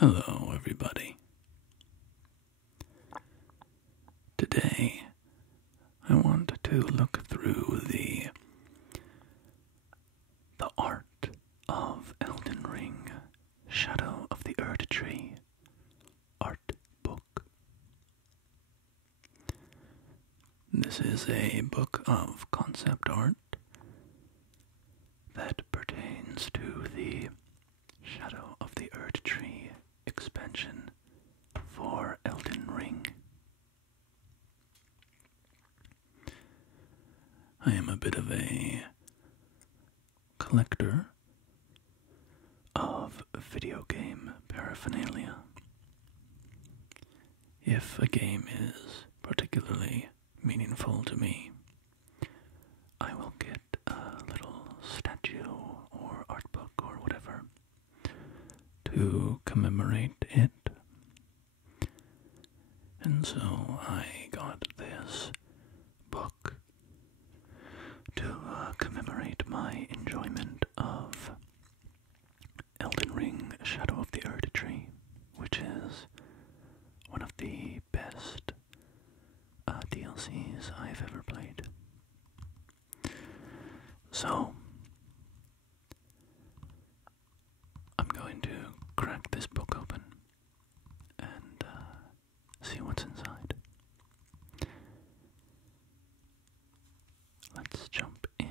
Hello, everybody. Today, I want to look through the art of Elden Ring, Shadow of the Erdtree art book. This is a book of concept art that pertains to the Shadow of the Erdtree expansion for Elden Ring. I am a bit of a collector of video game paraphernalia. If a game is particularly meaningful to me, I will get a little statue or art book or whatever to commemorate it. And so I got this book to commemorate my enjoyment of Elden Ring, Shadow of the Erdtree, which is one of the best DLCs I've ever played. So, I'm going to crack this book open and see what's inside. Let's jump in.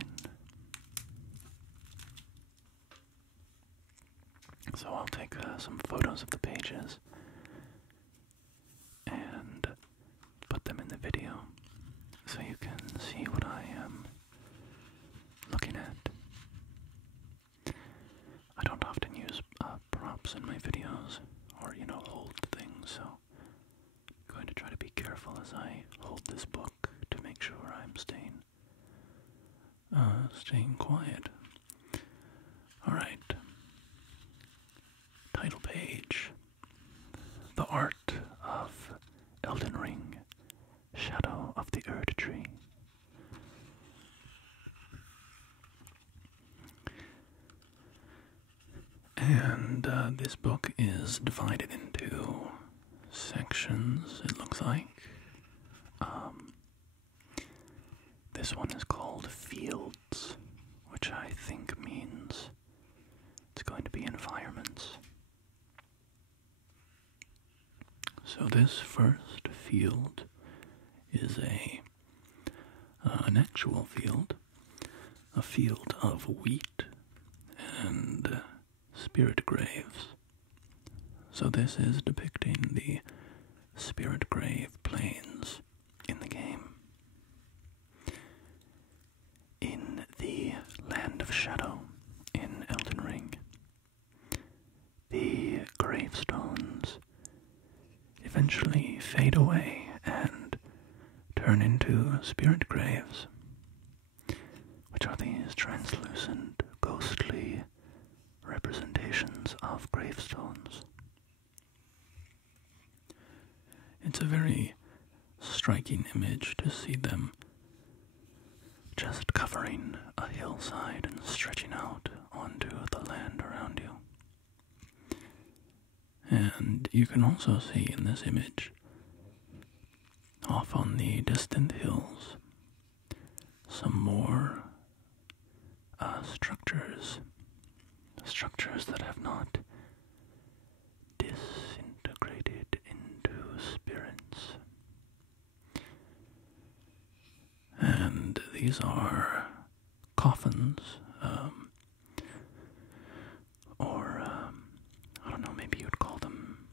So I'll take some photos of the pages and put them in the video so you can see what I am looking at. I don't often use props in my videos or, hold things, so I'm going to try to be careful as I hold this book to make sure I'm staying quiet. Alright. Title page. The Art of Elden Ring, Shadow of the Erdtree. And this book is divided into sections, it looks like. This one is called Fields, which I think means it's going to be environments. So this first field is an actual field, a field of wheat and spirit graves. So this is depicting the spirit grave plains in the game. In the Land of Shadow in Elden Ring, the gravestones eventually fade away and turn into spirit graves, which are these translucent, ghostly representations of gravestones. It's a very striking image to see them just covering a hillside and stretching out onto the land around you. And you can also see in this image, off on the distant hills, some more structures that have not disintegrated into spirits. And these are coffins, or I don't know, maybe you'd call them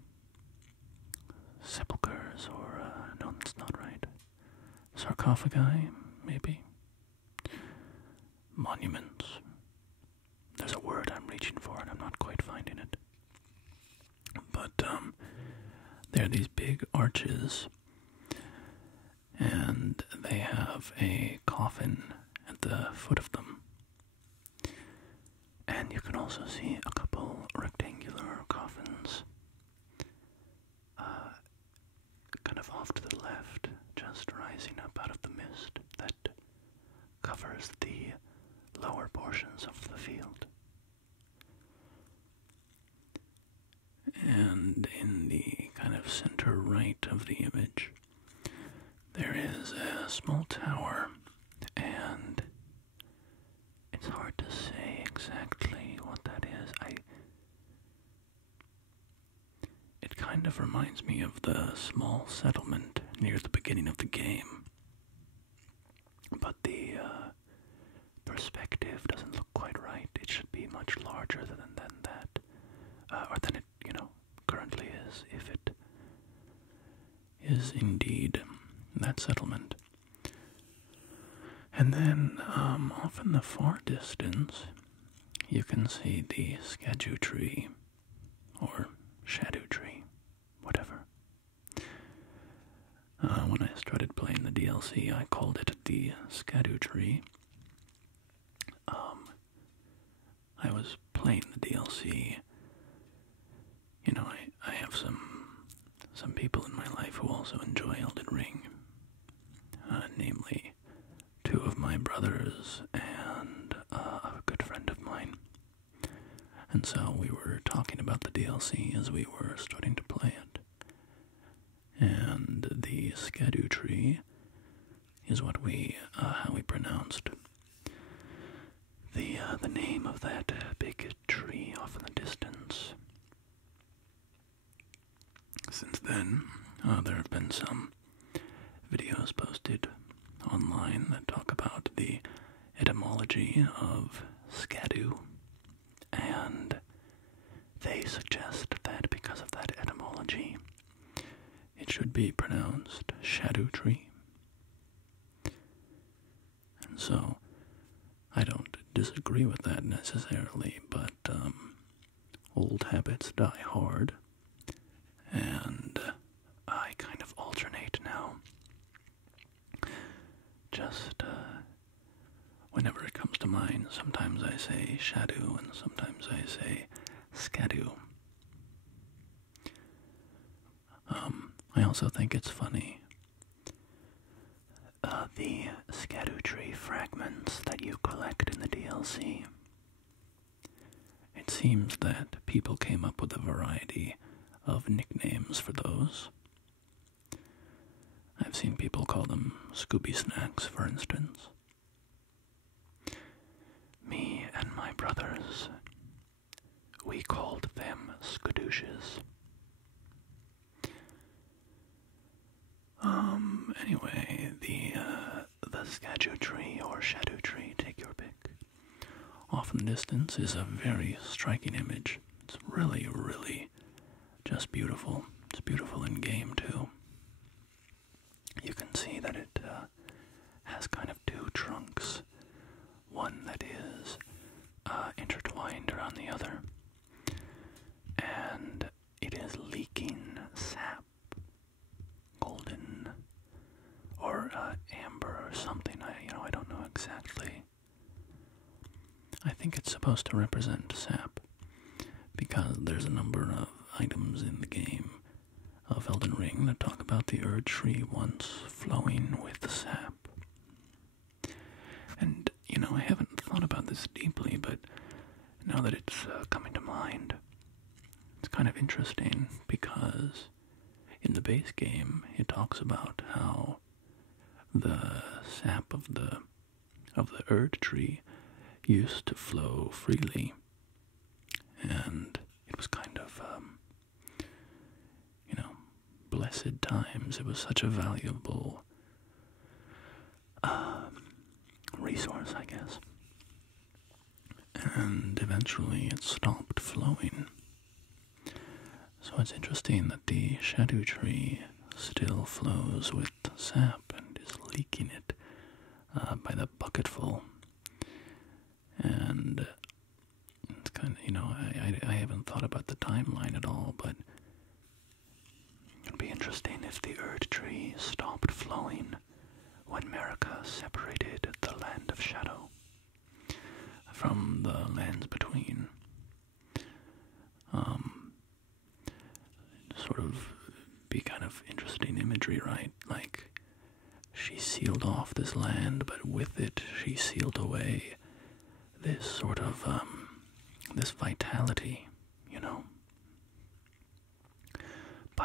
sepulchres, or no, that's not right. Sarcophagi, maybe. Monuments. There's a word I'm reaching for and I'm not quite finding it. But there are these big arches, and they have a coffin at the foot of them. And you can also see a couple rectangular coffins kind of off to the left, just rising up out of the mist that covers the lower portions of the field. and in the kind of center right of the image, there is a small tower, and it's hard to say exactly what that is. It kind of reminds me of the small settlement near the beginning of the game, but the perspective doesn't look quite right. It should be much larger than that, or than it, currently is, if it is indeed that settlement. And then, off in the far distance, you can see the Erdtree, or Shadow Tree, whatever. When I started playing the DLC, I called it the Erdtree. I was playing the DLC. I have some people in my life who also enjoy Elden Ring, namely 2 of my brothers and a good friend of mine. And so we were talking about the DLC as we were starting to play it. And the Erdtree is what how we pronounced the name of that big tree off in the distance. Since then, there have been some videos posted online that talk about the etymology of skadu, and they suggest that because of that etymology, it should be pronounced shadow tree. And so, I don't disagree with that necessarily, but old habits die hard, and I kind of alternate now. Just whenever it comes to mind, sometimes I say shadow and sometimes I say skadu. I also think it's funny. The Erdtree fragments that you collect in the DLC, it seems that people came up with a variety of nicknames for those. I've seen people call them Scooby Snacks, for instance. Me and my brothers, we called them Skadooshes. Anyway, the Erdtree or Shadow Tree, take your pick, off in the distance is a very striking image. It's really, really just beautiful. It's beautiful in game, too. You can see that it has kind of 2 trunks, one that is intertwined around the other, and it is leaking sap, golden or amber or something. I don't know exactly. I think it's supposed to represent sap because there's a number of items in the game of Elden Ring that talk about the Erdtree once flowing with sap. And, I haven't thought about this deeply, but now that it's coming to mind, it's kind of interesting because in the base game it talks about how the sap of the Erdtree used to flow freely, and it was kind of blessed times. It was such a valuable resource, I guess. And eventually it stopped flowing. So it's interesting that the Shadow Tree still flows with sap and is leaking it by the bucketful. And it's kind of, I haven't thought about the timeline at all, but it would be interesting if the Erdtree stopped flowing when Marika separated the Land of Shadow from the lands between. Sort of be kind of interesting imagery, right? Like, she sealed off this land, but with it she sealed away this sort of, this vitality,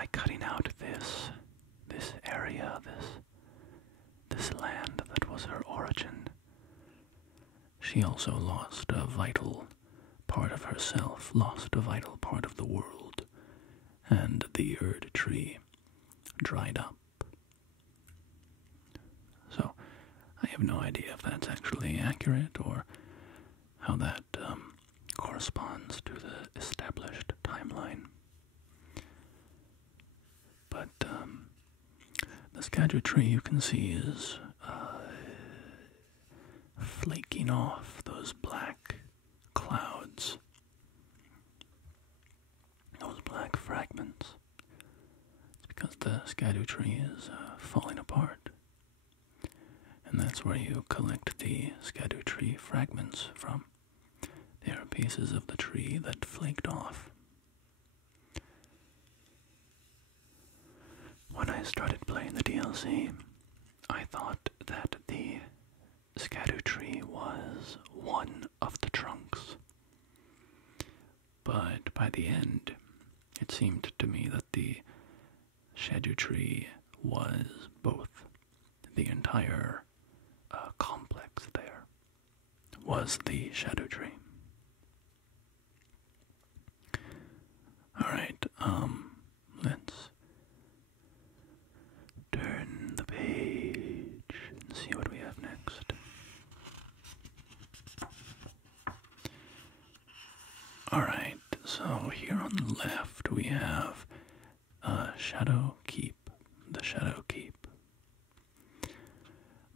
by cutting out this area, this land that was her origin, she also lost a vital part of herself, lost a vital part of the world, and the Erdtree dried up. So, I have no idea if that's actually accurate or how that corresponds to the established timeline. But the Scadu tree, you can see, is flaking off those black clouds, those black fragments. It's because the Scadu tree is falling apart. And that's where you collect the Scadu tree fragments from. They are pieces of the tree that flaked off. When I started playing the DLC, I thought that the Scadu tree was one of the trunks. But by the end, it seemed to me that the Scadu tree was both. The entire complex there was the Shadow Tree. Alright, let's turn the page and see what we have next. Alright, so here on the left we have Shadow Keep, the Shadow Keep.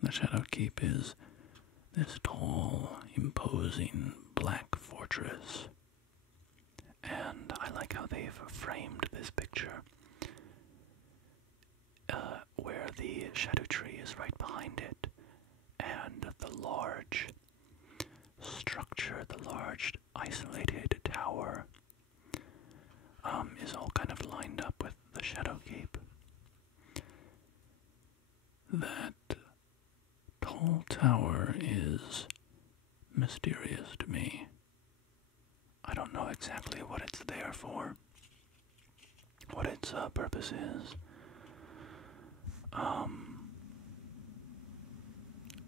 The Shadow Keep is this tall, imposing black fortress, and I like how they've framed this picture, where the Shadow Tree is right behind it, and the large structure, the large isolated tower, is all kind of lined up with the Shadow Keep. That tall tower is mysterious to me. I don't know exactly what it's there for, what its purpose is.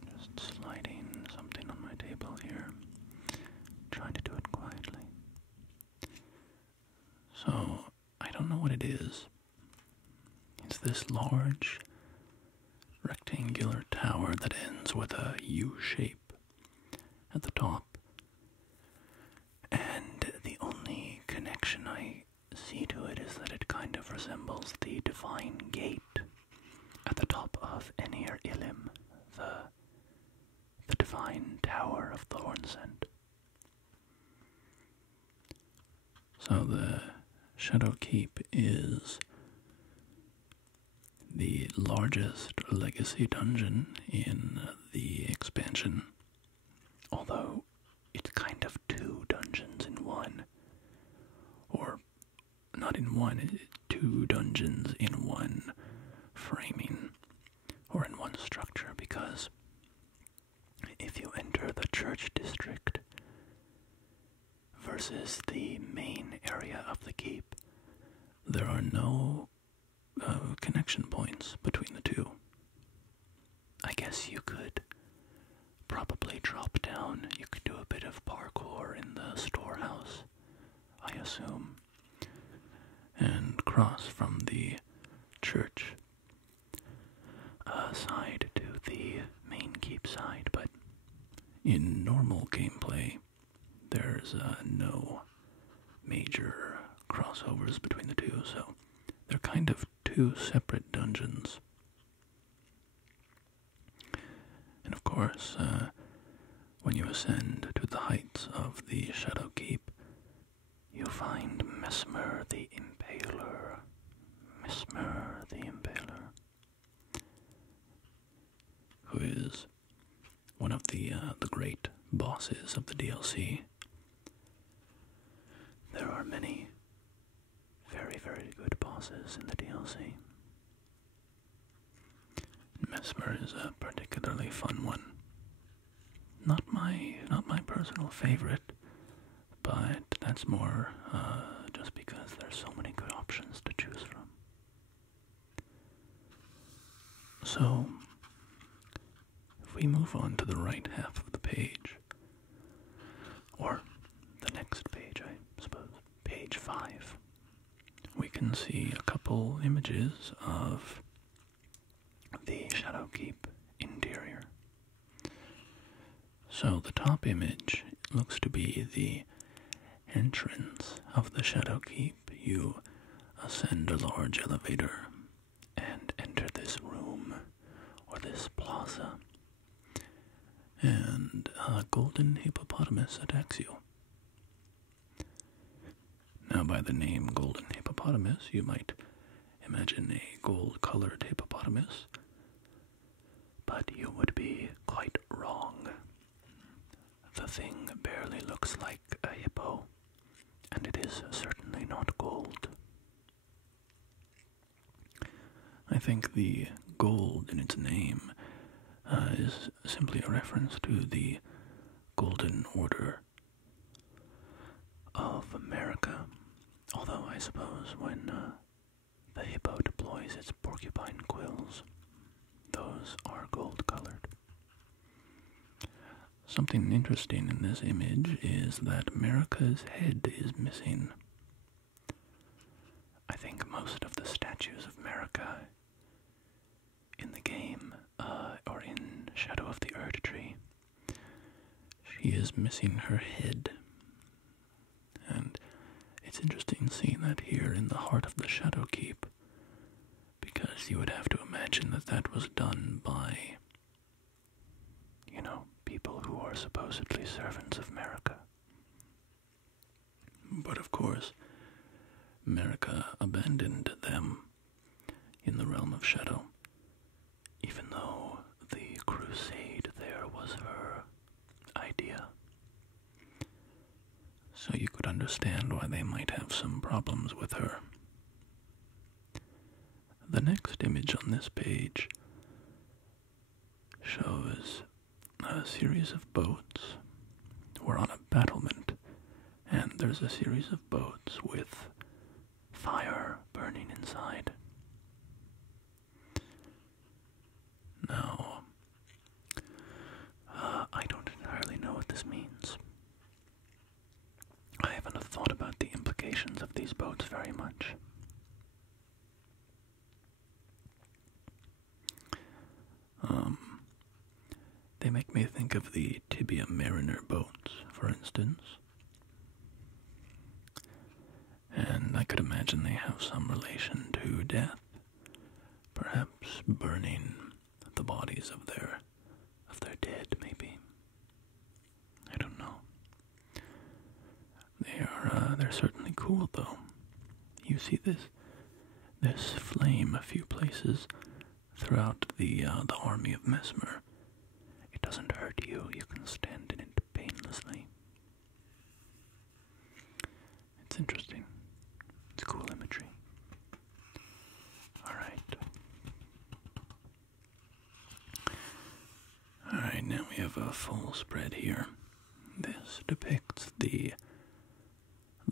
Just sliding something on my table here, trying to do it quietly. So, I don't know what it is. It's this large rectangular tower that ends with a U shape at the top. And the only connection I see to it is that it kind of resembles the Divine Gate at the top of Enir Ilim, the Divine Tower of Thornsend. So the Shadow Keep is the largest legacy dungeon in the expansion, although it's kind of two dungeons in one, or not in one, two dungeons in one framing, or in one structure, because if you enter the church district versus the main area of the keep, there are no connection points between the two. I guess you could probably drop down, you could do a bit of parkour in the storehouse, I assume, and cross from the church side to the main keep side, but in normal gameplay, there's no major crossovers between the two, so they're kind of two separate dungeons. And of course, when you ascend to the heights of the Shadow Keep, you find Mesmer the Impaler. Mesmer the Impaler, who is one of the great bosses of the DLC. There are many very, very good bosses in the DLC. Mesmer is a particularly fun one. Not my personal favorite, but that's more just because there's so many good options to choose from. So, if we move on to the right half of the page, or the next page, I suppose, page 5, we can see a couple images of the Shadowkeep interior. So the top image looks to be the entrance of the Shadowkeep. You ascend a large elevator and enter this room, or this plaza, and a golden hippopotamus attacks you. Now, by the name golden hippopotamus, you might imagine a gold-colored hippopotamus, but you would be quite wrong. The thing barely looks like a hippo, and it is certainly not gold. I think the gold in its name is simply a reference to the Golden Order of America. Although I suppose when the hippo deploys its porcupine quills, those are gold-colored. Something interesting in this image is that America's head is missing. I think most of the statues of America in the game, or in Shadow of the Erdtree, she is missing her head. And it's interesting seeing that here in the heart of the Shadowkeep, because you would have to imagine that that was done by, people who are supposedly servants of America. But of course, America abandoned them in the realm of Shadow, even though the crusade there was her idea. So you could understand why they might have some problems with her. The next image on this page shows a series of boats. We're on a battlement, and there's a series of boats with fire burning inside. Now, I don't entirely know what this means. I haven't thought about the implications of these boats very much. They make me think of the Tibia Mariner boats, for instance. And I could imagine they have some relation to death, perhaps burning the bodies of their dead, maybe. I don't know. They're certainly cool, though. You see this flame a few places throughout the army of Mesmer. It doesn't hurt you. You can stand in it painlessly. It's interesting. It's cool imagery. Alright, now we have a full spread here. This depicts the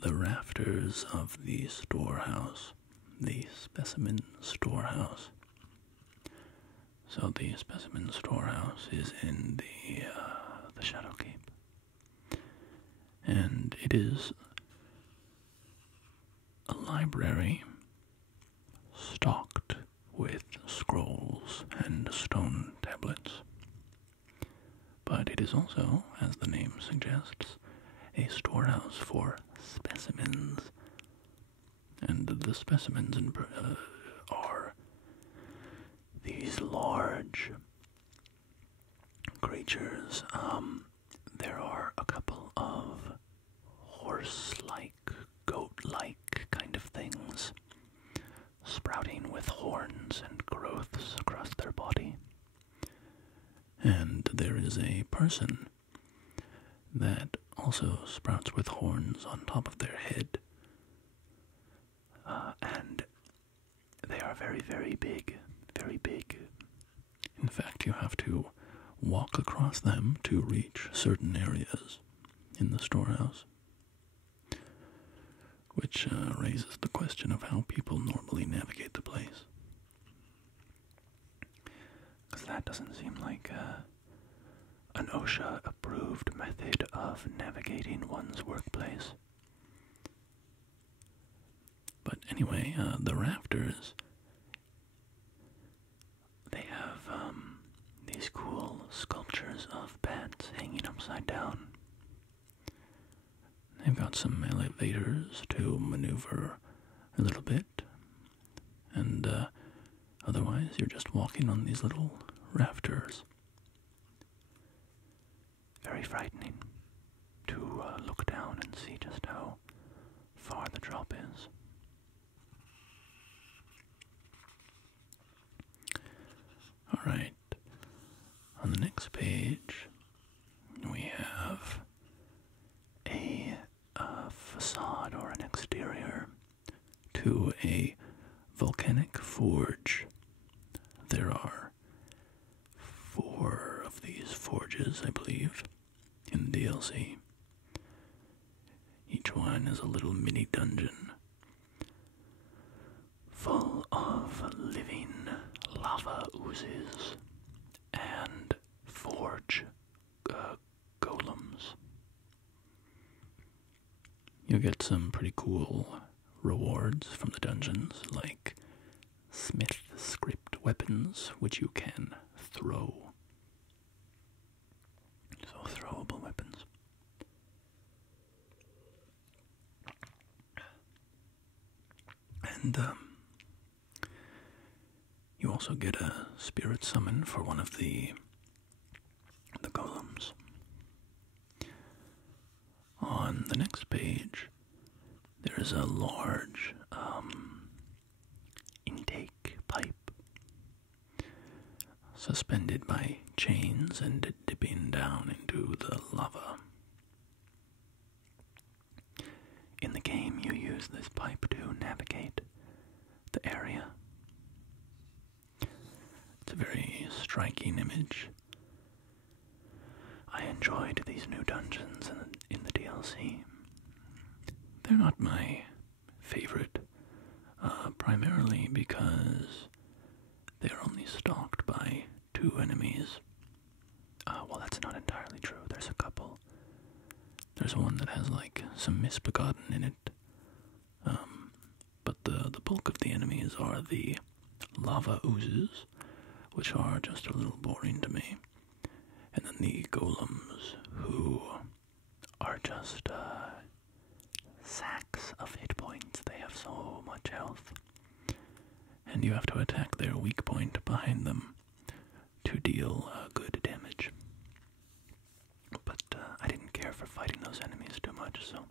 rafters of the storehouse, the specimen storehouse. So the specimen storehouse is in the Shadowkeep, and it is a library stocked with scrolls and stone tablets. But it is also, as the name suggests, a storehouse for specimens. And the specimens are these large creatures. There are a couple of horse-like, goat-like kind of things, sprouting with horns and growths across their body. And there is a person that also sprouts with horns on top of their head. And they are very, very big. Very big. In fact, you have to walk across them to reach certain areas in the storehouse. Which raises the question of how people normally navigate the place. that doesn't seem like an OSHA-approved method of navigating one's workplace. But anyway, the Rafters, they have these cool sculptures of bats hanging upside down. They've got some elevators to maneuver a little bit, and otherwise you're just walking on these little rafters. Very frightening to look down and see just how far the drop is. Alright, on the next page we have a facade or an exterior to a volcanic forge. There are 4 of these forges, I believe, in the DLC. Each one is a little mini dungeon full of living lava oozes and forge golems. You get some pretty cool rewards from the dungeons, like smith script weapons, which you can throw. So throwable weapons. And you also get a spirit summon for one of the golems. On the next page, there is a large intake pipe suspended by chains and dipping down into the lava. In the game, you use this pipe to navigate the area. It's a very striking image. I enjoyed these new dungeons in the DLC. They're not my favorite, primarily because they're only stalked by 2 enemies. Well, that's not entirely true. There's a couple. There's one that has, like, some misbegotten in it. But the bulk of the enemies are the lava oozes, which are just a little boring to me. And then the golems, who are just sacks of hit points. They have so much health. And you have to attack their weak point behind them to deal good damage. But I didn't care for fighting those enemies too much, so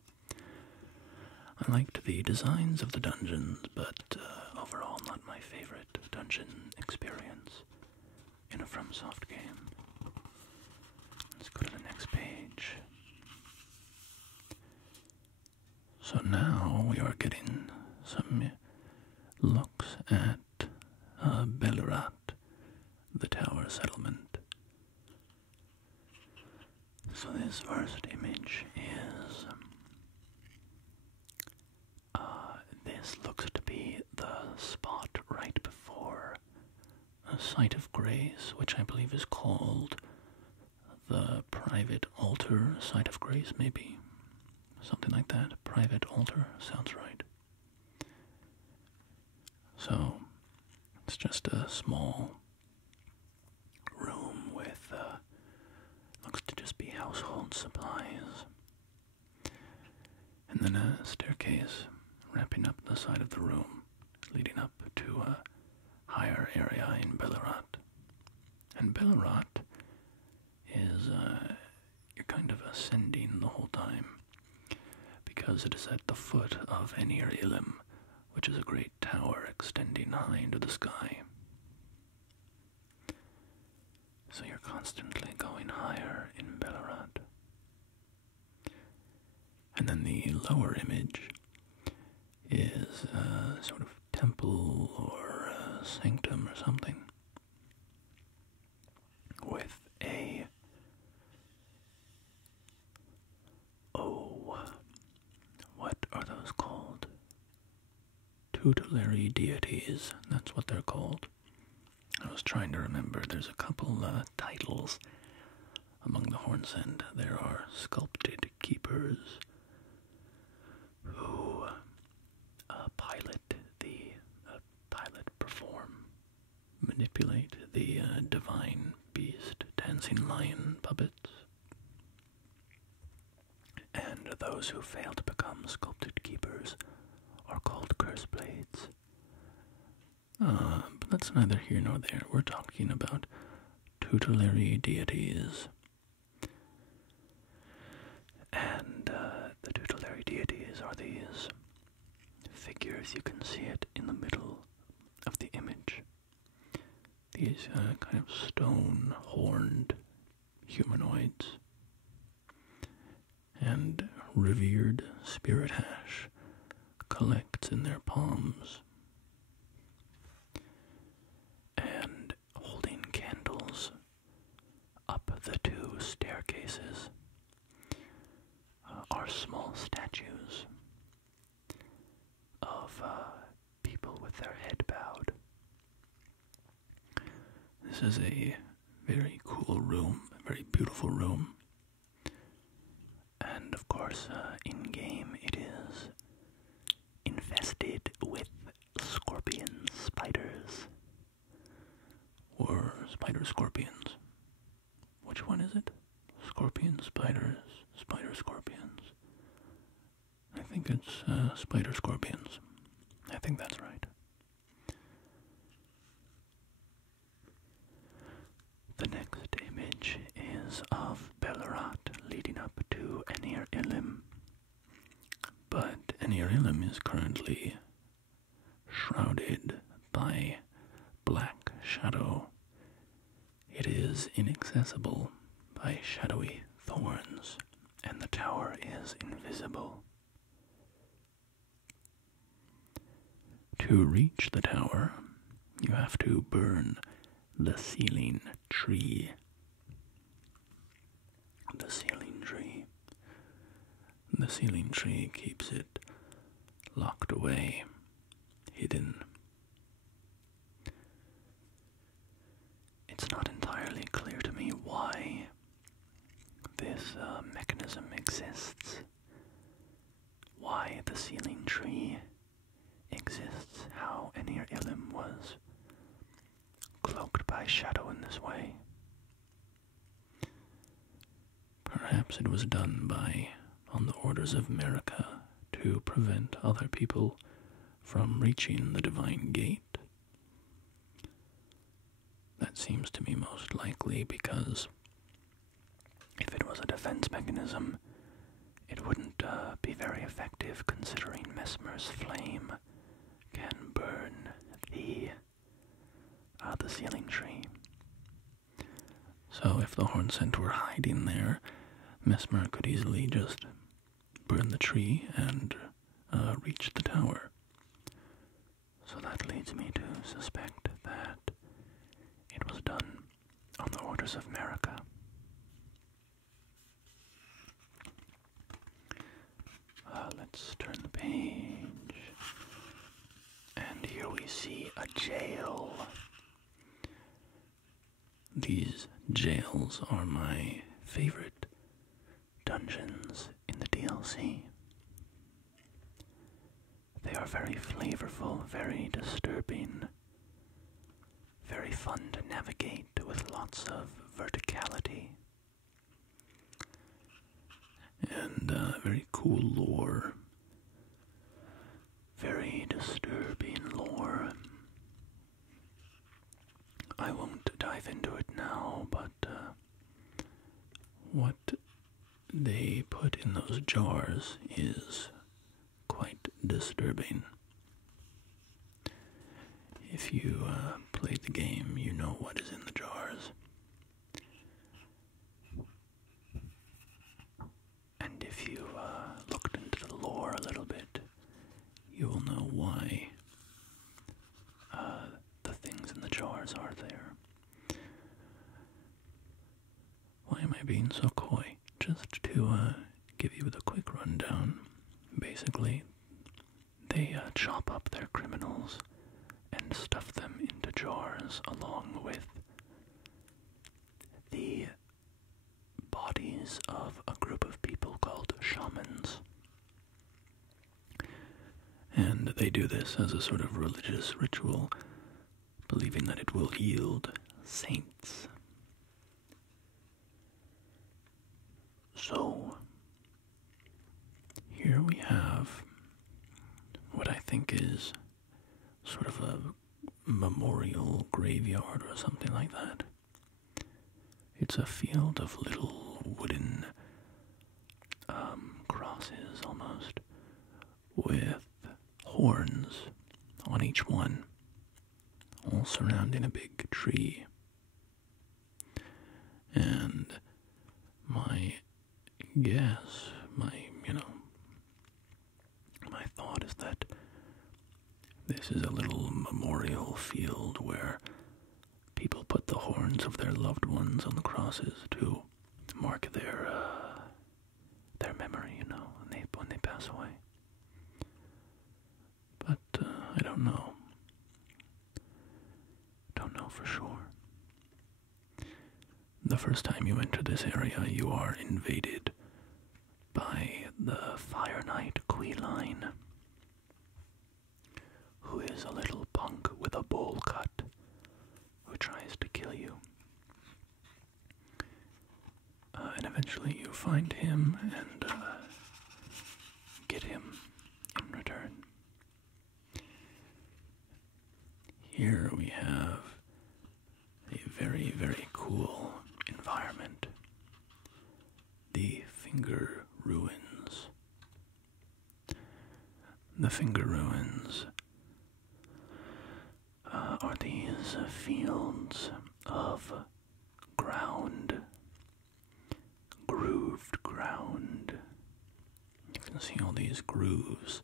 I liked the designs of the dungeons, but overall not my favorite dungeon experience in a FromSoft game. Let's go to the next page. So now we are getting some looks at Bellat, the tower settlement. So this first image is, this looks to be the spot right before a site of grace, which I believe is called the private altar site of grace, maybe. Something like that. Private altar sounds right. So, it's just a small room with, looks to just be household supplies. And then a staircase wrapping up the side of the room, leading up to a higher area in Bellat. And Bellat is, you're kind of ascending the whole time, because it is at the foot of Enir Ilim, which is a great tower extending high into the sky. So you're constantly going higher in Bellat. And then the lower image is a sort of temple or a sanctum or something, with a, what are those called? Tutelary deities, that's what they're called. I was trying to remember. There's a couple titles among the Hornsend. There are sculpted keepers who perform, manipulate the divine beast, dancing lion puppets. And those who fail to become sculpted keepers are called curse blades. But that's neither here nor there. We're talking about tutelary deities. And the tutelary deities are these figures. You can see it in the middle of the image. These kind of stone horned humanoids. And revered spirit hash collects in their palms. And holding candles up the two staircases are small statues of people with their head bowed. This is a very cool room, a very beautiful room. And of course, in-game it is infested with scorpions, spiders, or spider-scorpions. Which one is it? Scorpions, spiders, spider-scorpions. I think it's spider-scorpions. I think that's right. The next image is of Bellat leading up to Anir Ilim. But Anir Ilim is currently shrouded by black shadow. It is inaccessible by shadowy thorns, and the tower is invisible. To reach the tower, you have to burn the sealing tree. The sealing tree. The sealing tree keeps it locked away, hidden. It's not entirely clear to me why this mechanism exists. Why the sealing tree exists. How Anir Ilim was cloaked by shadow in this way. Perhaps it was done on the orders of America to prevent other people from reaching the divine gate. That seems to me most likely, because if it was a defense mechanism, it wouldn't be very effective, considering Mesmer's flame can burn the sealing tree. So if the Hornsent were hiding there, Mesmer could easily just burn the tree and reach the tower. So that leads me to suspect that it was done on the orders of America. Let's turn the page. And here we see a jail. These jails are my favorite dungeons in the DLC. They are very flavorful, very disturbing, very fun to navigate with lots of verticality, and very cool lore, very disturbing lore. I won't dive into it now, but what they put in those jars is quite disturbing. If you played the game, you know what is in the jars. And if you looked into the lore a little bit, you will know why the things in the jars are there. Why am I being so coy? Just to give you the quick rundown. Basically, they chop up their criminals and stuff them into jars along they do this as a sort of religious ritual, believing that it will yield saints. So, here we have what I think is sort of a memorial graveyard or something like that. It's a field of little wooden crosses almost, with horns on each one, all surrounding a big tree. And my guess, my thought is that this is a little memorial field where people put the horns of their loved ones on the crosses to mark their memory, when they pass away. But I don't know. Don't know for sure. The first time you enter this area, you are invaded by the Fire Knight Queeline, who is a little punk with a bowl cut who tries to kill you. And eventually you find him and get him in return. Here we have a very, very cool environment. The Finger Ruins. The Finger Ruins are these fields of ground, grooved ground. You can see all these grooves.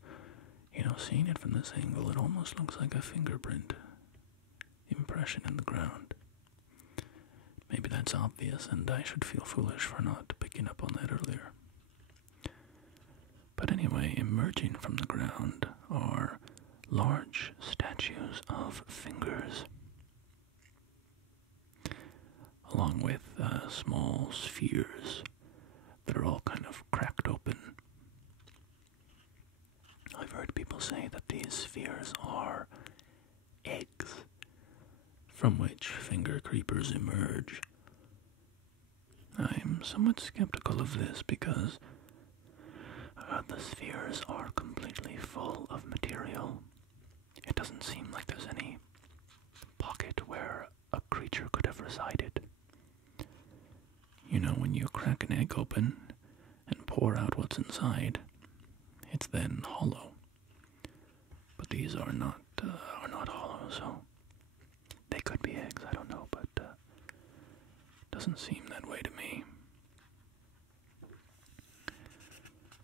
Seeing it from this angle, it almost looks like a fingerprint impression in the ground. Maybe that's obvious, and I should feel foolish for not picking up on that earlier. But anyway, emerging from the ground are large statues of fingers, along with small spheres that are all kind of cracked open. I've heard people say that these spheres are eggs from which finger creepers emerge. I'm somewhat skeptical of this because the spheres are completely full of material. It doesn't seem like there's any pocket where a creature could have resided. When you crack an egg open and pour out what's inside, it's then hollow. But these are not hollow, so they could be eggs, I don't know, but doesn't seem that way to me.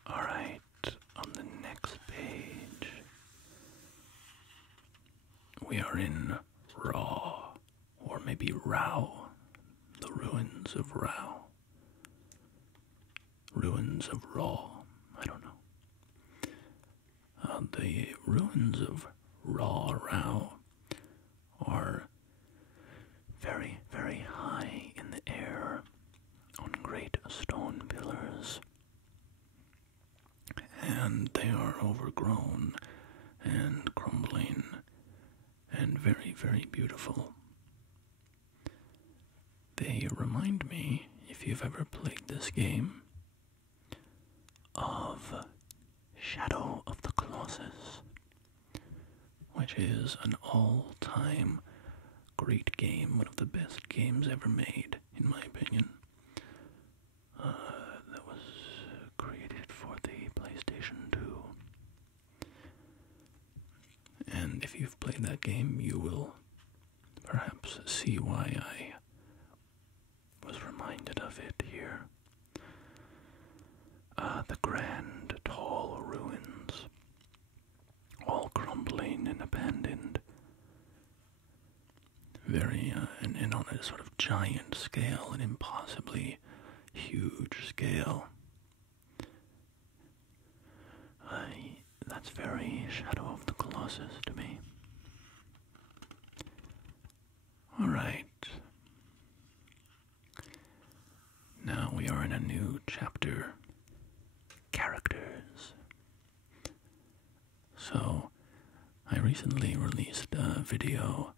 Alright, on the next page, we are in Raw, or maybe Rao, the ruins of Rao. Ruins of Raw, I don't know. The ruins of Rao are very, very high in the air on great stone pillars, and they are overgrown and crumbling and very, very beautiful. They remind me, if you've ever played this game, of Shadow of the Colossus, which is an all-time great game, one of the best games ever made, in my opinion. That was created for the PlayStation 2. And if you've played that game, you will perhaps see why I was reminded of it here. The grand, tall ruins, all crumbling and abandoned, very, and on a sort of giant scale, an impossibly huge scale. That's very Shadow of the Colossus to me. Alright. Now we are in a new chapter. Characters. So, recently released a video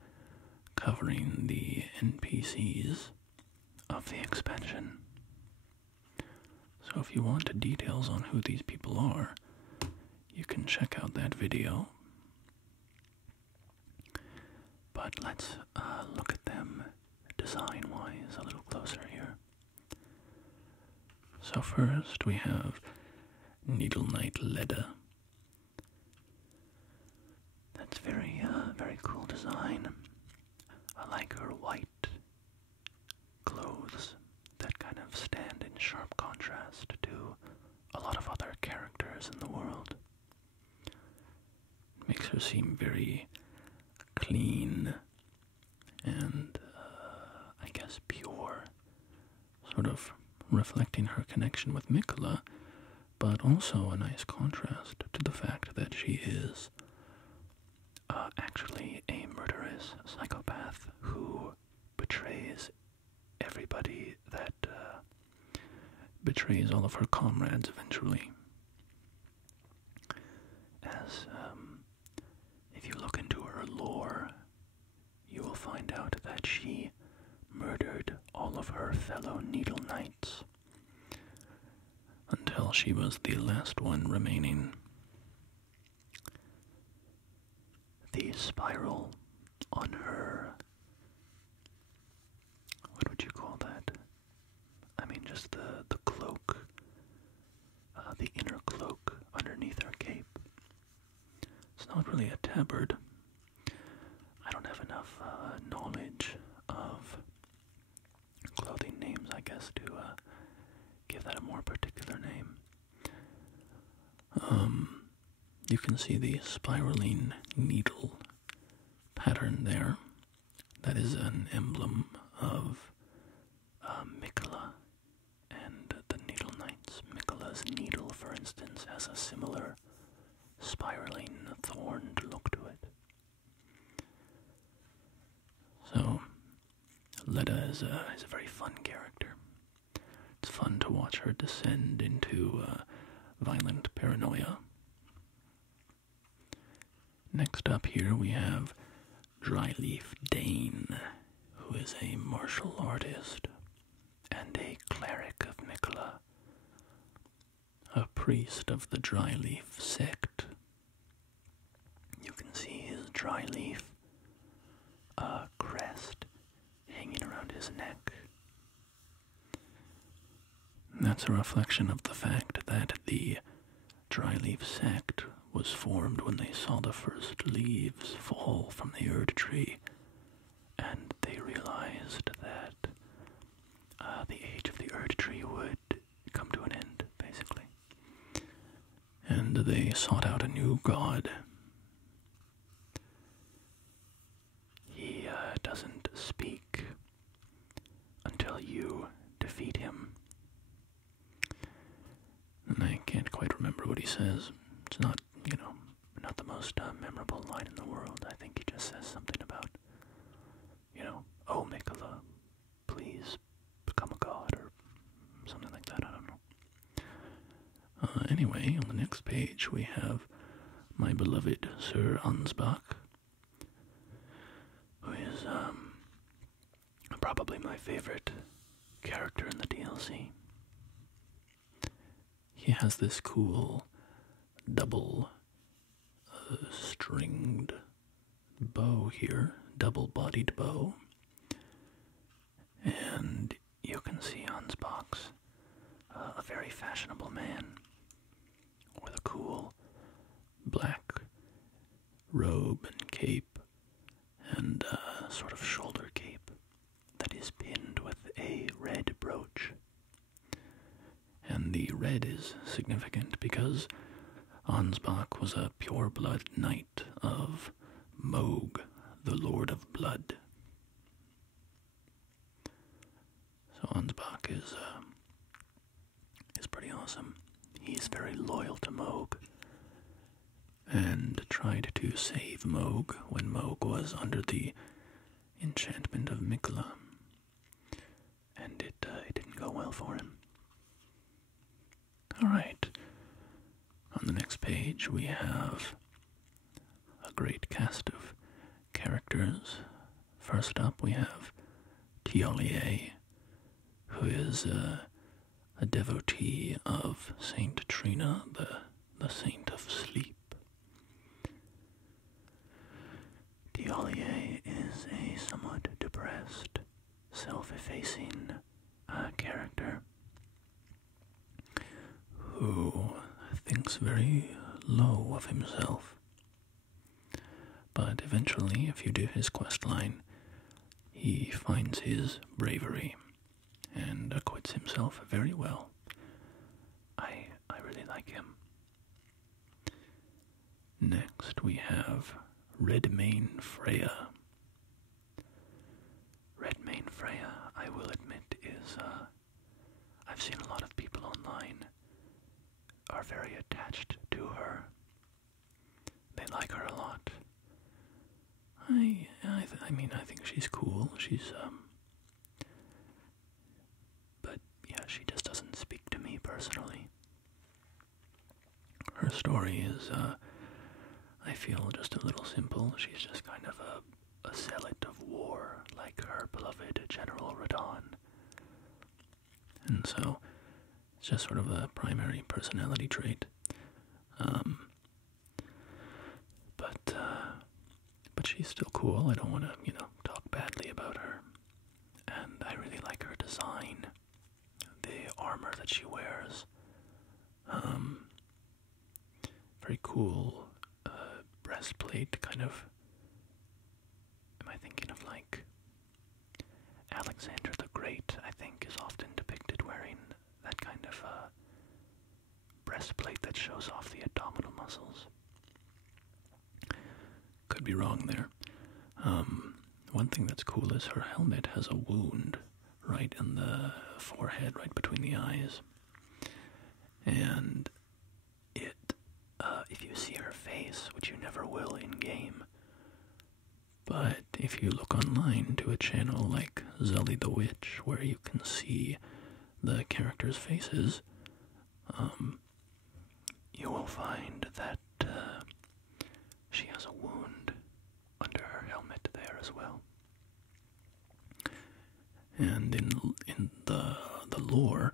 covering the NPCs of the expansion. So if you want details on who these people are, you can check out that video. But let's look at them design-wise a little closer here. So first we have Needle Knight Leda. That's very cool design. I like her white clothes that kind of stand in sharp contrast to a lot of other characters in the world. It makes her seem very clean and, I guess, pure, sort of reflecting her connection with Mikola, but also a nice contrast to the fact that she is actually a murderous psychopath who betrays everybody, that betrays all of her comrades eventually. As if you look into her lore, you will find out that she murdered all of her fellow Needle Knights until she was the last one remaining. The spiral on her, what would you call that? I mean, just the cloak, the inner cloak underneath her cape. It's not really a tabard. I don't have enough knowledge of clothing names, I guess, to give that a more particular name. You can see the spiraling needle pattern there. That is an emblem of Mikola and the Needle Knights. Mikola's needle, for instance, has a similar spiraling, thorned look to it. So, Leda is a very fun character. It's fun to watch her descend into violent paranoia. Next up here we have Dryleaf Dane, who is a martial artist and a cleric of Mikola, a priest of the Dryleaf sect. You can see his dryleaf crest hanging around his neck. That's a reflection of the fact that the Dryleaf sect was formed when they saw the first leaves fall from the Erdtree, and they realized that the age of the Erdtree would come to an end, basically. And they sought out a new god. He doesn't speak until you defeat him. And I can't quite remember what he says. It's not, not the most memorable line in the world. I think he just says something about, oh, Mikola, please become a god, or something like that. I don't know. Anyway, on the next page we have my beloved Sir Ansbach, who is probably my favorite character in the DLC. He has this cool double stringed bow here, double-bodied bow, and you can see Ansbach's a very fashionable man with a cool black robe and cape and sort of shoulder cape that is pinned with a red brooch. And the red is significant because Ansbach was a pure-blood knight of Moog, the Lord of Blood. So Ansbach is pretty awesome. He's very loyal to Moog and tried to save Moog when Moog was under the enchantment of Mikola, and it didn't go well for him. Alright, on the next page we have a great cast of characters. First up, we have Tiolier, who is a devotee of Saint Trina, the saint of sleep. Tiolier is a somewhat depressed, self-effacing character who thinks very low of himself. But eventually, if you do his quest line, he finds his bravery and acquits himself very well. I really like him. Next, we have Redmane Freya. Redmane Freya, I will admit, is, I've seen a lot of people online are very attached to her. They like her a lot. I mean, I think she's cool. She's, but yeah, she just doesn't speak to me personally. Her story is, I feel, just a little simple. She's just kind of a zealot of war, like her beloved General Radon. And so, it's just sort of a primary personality trait. But she's still cool. I don't want to, talk badly about her. And I really like her design. The armor that she wears. Very cool breastplate, kind of. Am I thinking of like Alexander the Great? I think is often depicted wearing that kind of breastplate that shows off the abdominal muscles. Could be wrong there. One thing that's cool is her helmet has a wound right in the forehead, right between the eyes. And if you see her face, which you never will in-game, but if you look online to a channel like Zelly the Witch, where you can see the characters' faces, you will find that she has a wound under her helmet there as well. And in the lore,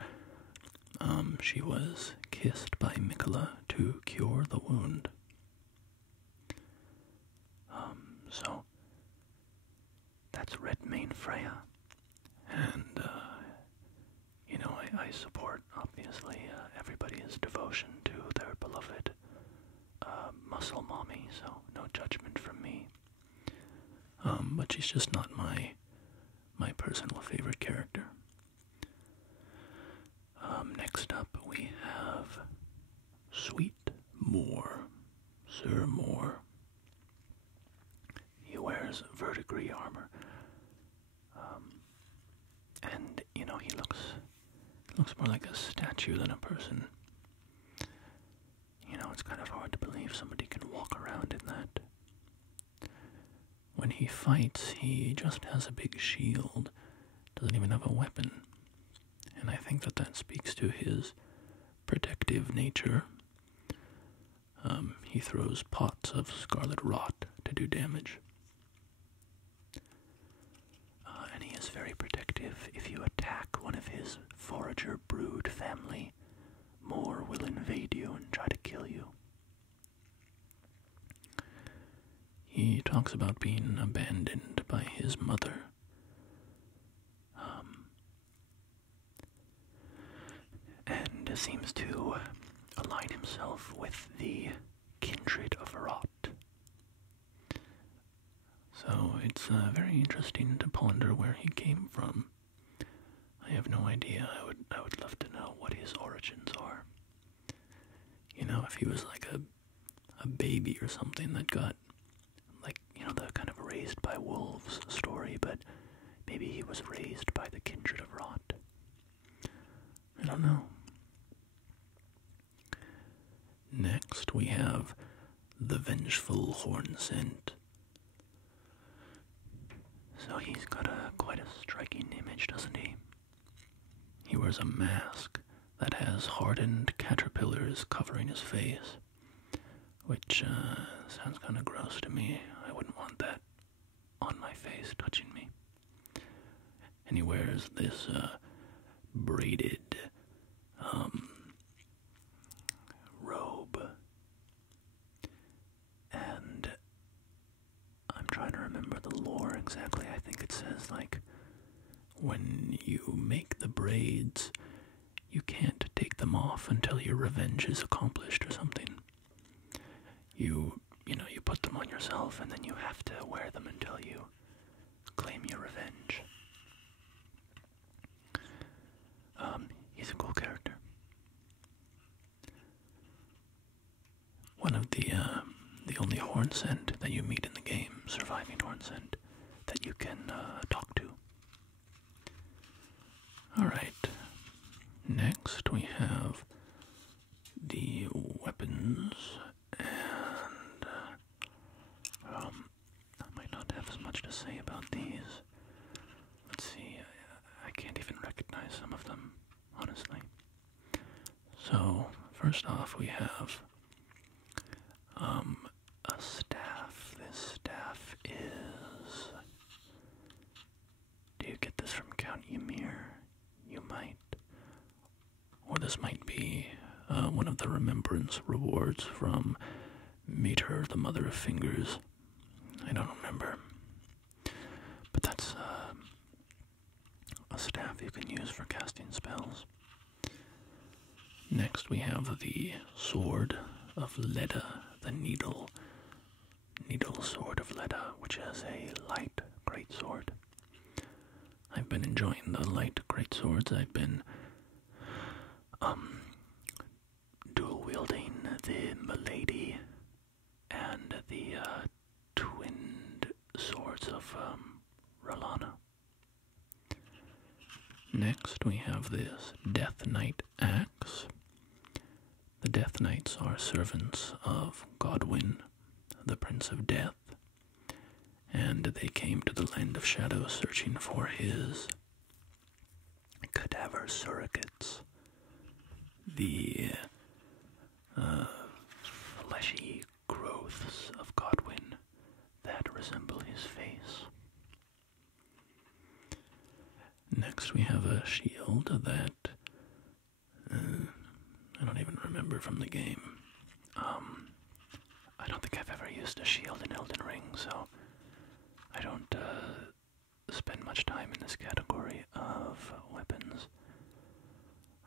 she was kissed by Mikola to cure the wound. So that's Redmane Freya, and I support obviously everybody's devotion to their beloved muscle mommy, so no judgment from me. But she's just not my personal favorite character. Next up we have Sweet Moore, Sir Moore. He wears verdigris armor, and he looks more like a statue than a person. It's kind of hard to believe somebody can walk around in that. When he fights, he just has a big shield, doesn't even have a weapon. And I think that speaks to his protective nature. He throws pots of scarlet rot to do damage. And he is very protective. If you attack one of his forager brood family, more will invade you and try to kill you. He talks about being abandoned by his mother. And seems to align himself with the kindred of rot. So it's very interesting to ponder where he came from. I have no idea. I would love to know what his origins are. If he was like a baby or something that got, like, the kind of raised by wolves story, but maybe he was raised by the kindred of rot. I don't know. Next we have the Vengeful Hornsent. So he's got quite a striking image, doesn't he? He wears a mask that has hardened caterpillars covering his face, which sounds kind of gross to me. I wouldn't want that on my face touching me. And he wears this braided robe, and I'm trying to remember the lore exactly. I think it says, like, when you make the braids, you can't take them off until your revenge is accomplished or something. You put them on yourself, and then you have to wear them until you claim your revenge. He's a cool character. One of the only horn scent that you meet in the game, surviving horn scent, that you can talk to. Alright, next we have the weapons, and I might not have as much to say about these. Let's see, I can't even recognize some of them, honestly. So, first off we have a staff. This staff is... Do you get this from Count Ymir? You might. Or this might be one of the remembrance rewards from Meter, the Mother of Fingers. I don't remember. But that's a staff you can use for casting spells. Next we have the Sword of Leda, the Needle Sword of Leda, which is a light greatsword. I've been enjoying the light greatswords. I've been dual wielding the Milady and the twinned swords of Rolana. Next we have this Death Knight axe. The Death Knights are servants of Godwyn, the Prince of Death, and they came to the Land of Shadow searching for his cadaver surrogates, the fleshy growths of Godwyn that resemble his face. Next we have a shield that I don't even remember from the game. I don't think I've ever used a shield in Elden Ring, so I don't spend much time in this category of weapons.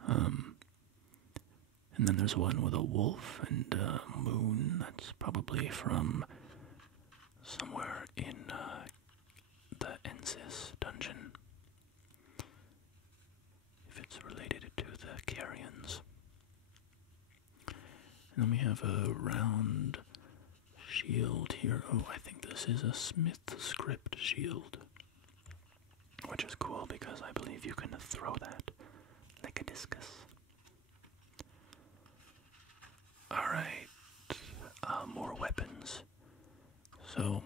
And then there's one with a wolf and a moon. That's probably from somewhere in the Ensis dungeon, if it's related to the Carians. And then we have a round shield here. Oh, I think this is a Smith script shield, which is cool because I believe you can throw that like a discus. Alright, more weapons. So,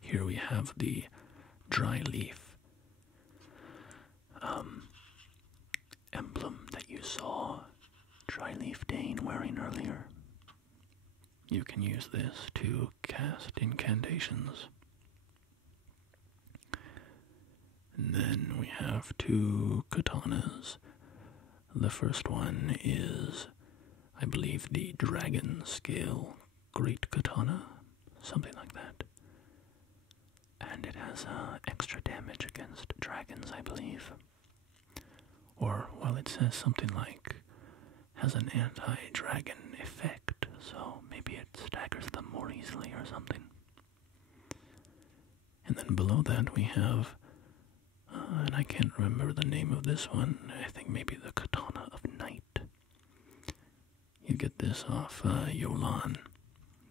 here we have the dry leaf emblem that you saw Dryleaf Dane wearing earlier. You can use this to cast incantations. And then we have two katanas. The first one is, I believe, the dragon scale great katana, something like that. And it has extra damage against dragons, I believe. Or, well, it says something like, has an anti-dragon effect, so maybe it staggers them more easily or something. And then below that we have, and I can't remember the name of this one, I think maybe the Katana of Night. You get this off Yolan,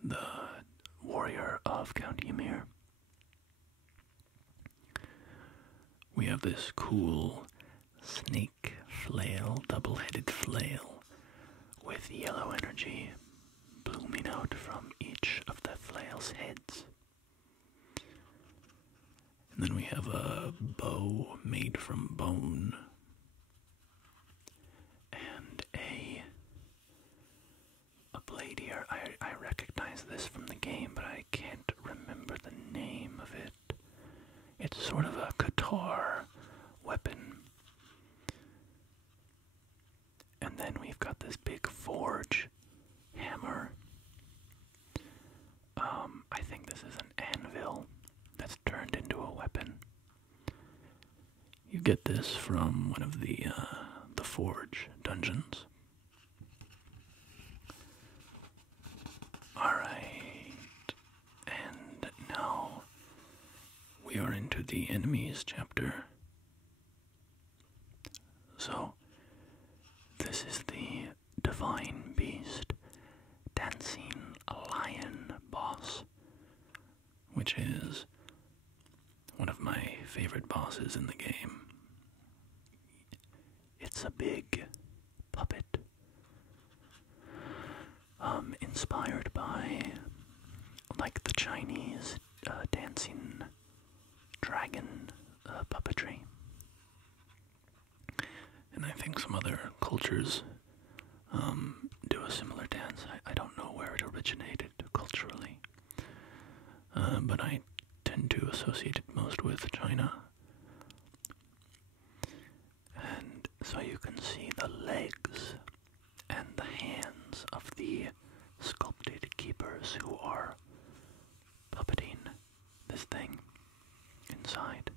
the warrior of Count Ymir. We have this cool snake flail, double-headed flail, with yellow energy blooming out from each of the flail's heads. And then we have a bow made from bone, and a blade here. I recognize It's sort of a guitar weapon. And then we've got this big forge hammer. I think this is an anvil that's turned into a weapon. You get this from one of the forge dungeons. Alright, and now we are into the enemies chapter. So, this is the Divine Beast Dancing Lion boss, which is one of my favorite bosses in the game. It's a big puppet, inspired by, like, the Chinese dancing dragon puppetry. And I think some other cultures do a similar dance. I don't know where it originated culturally, but I tend to associate it most with China. And so you can see the legs and the hands of the sculpted keepers who are puppeting this thing inside.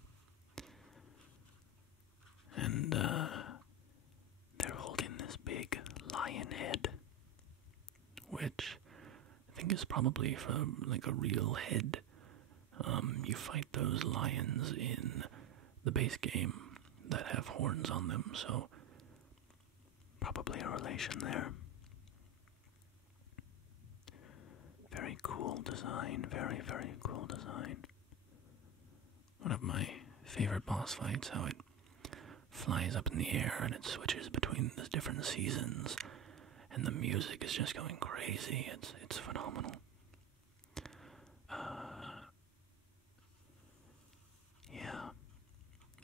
And they're holding this big lion head, which I think is probably from like a real head. You fight those lions in the base game that have horns on them, so probably a relation there. Very cool design, very, very cool design. One of my favorite boss fights, how it flies up in the air and it switches between the different seasons, and the music is just going crazy. It's phenomenal. Yeah,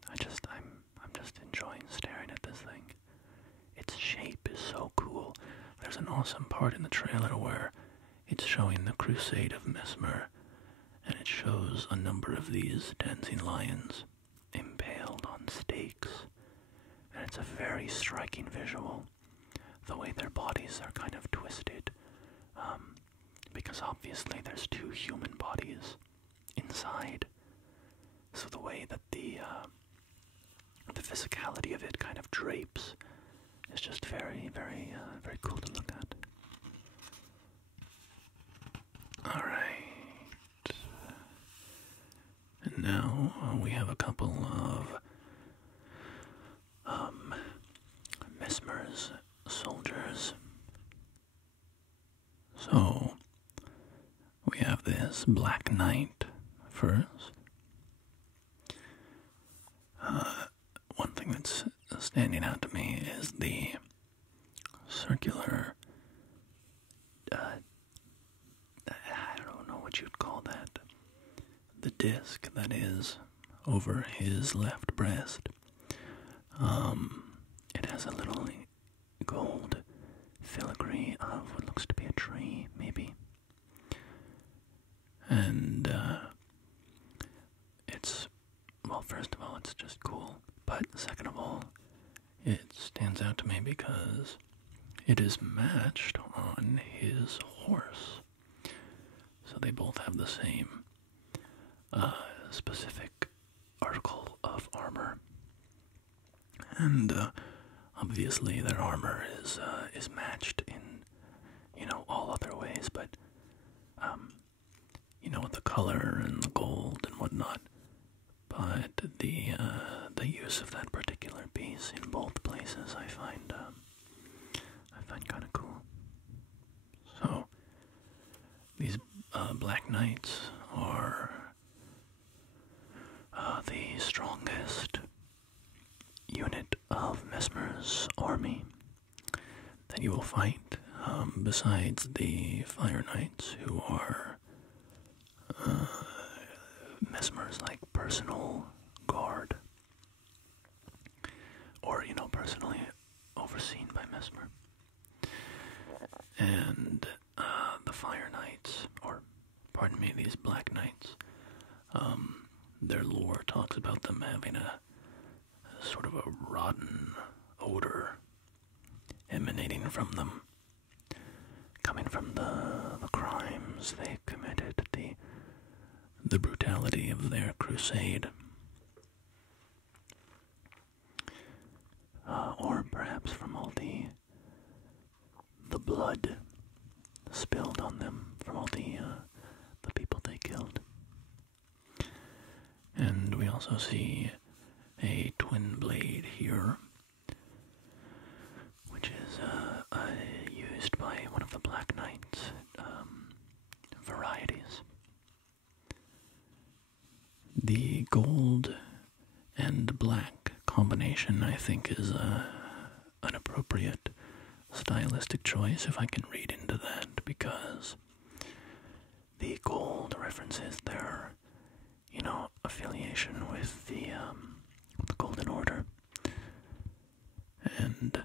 I'm just enjoying staring at this thing. Its shape is so cool. There's an awesome part in the trailer where it's showing the Crusade of Mesmer, and it shows a number of these dancing lions impaled on stakes, and it's a very striking visual. The way their bodies are kind of twisted, because obviously there's two human bodies inside, so the way that the physicality of it kind of drapes is just very, very, very cool to look at. Alright. And now we have a couple of Mesmer's soldiers. So, we have this Black Knight first. One thing that's standing out to me is the circular, I don't know what you'd call that, the disc that is over his left breast. It has a little gold filigree of what looks to be a tree, maybe. And it's, well, first of all, it's just cool. But second of all, it stands out to me because it is matched on his horse. So they both have the same specific article of armor. And obviously their armor is matched in, all other ways, but with the color and the gold and whatnot. But the use of that particular piece in both places I find kind of cool. So these Black Knights are the strongest unit of Mesmer's army that you will fight, besides the Fire Knights, who are Mesmer's personal guard, or personally overseen by Mesmer. And the Fire Knights, or pardon me, these Black Knights, their lore talks about them having a sort of a rotten odor emanating from them, coming from the crimes they committed, the brutality of their crusade. Or perhaps from all the blood spilled on them from all the people they killed. And we also see a twin blade here, which is used by one of the Black Knight's varieties. The gold and black combination, I think, is an appropriate stylistic choice, if I can read into that, because the gold references their, affiliation with the Golden Order, and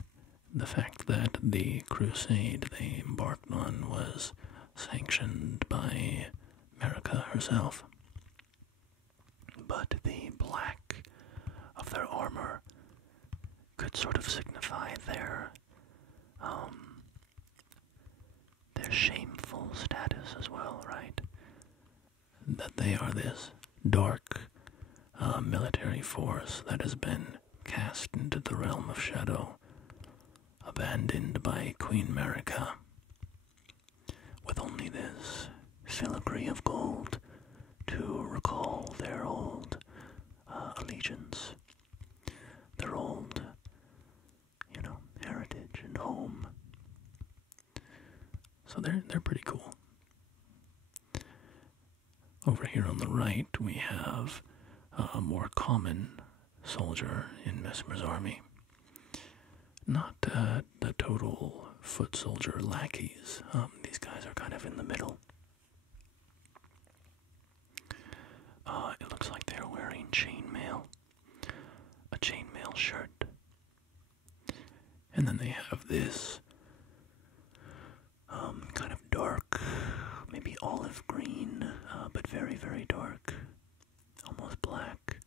the fact that the crusade they embarked on was sanctioned by America herself. But the black of their armor could sort of signify their shameful status as well, right? That they are this dark military force that has been cast into the realm of shadow, abandoned by Queen America, with only this filigree of gold to recall their old allegiance, their old, heritage and home. So they're pretty cool. Over here on the right, we have a more common soldier in Mesmer's army. Not the total foot soldier lackeys. These guys are kind of in the middle. It looks like they're wearing chainmail. A chainmail shirt. And then they have this kind of dark, maybe olive green, but very, very dark, almost black,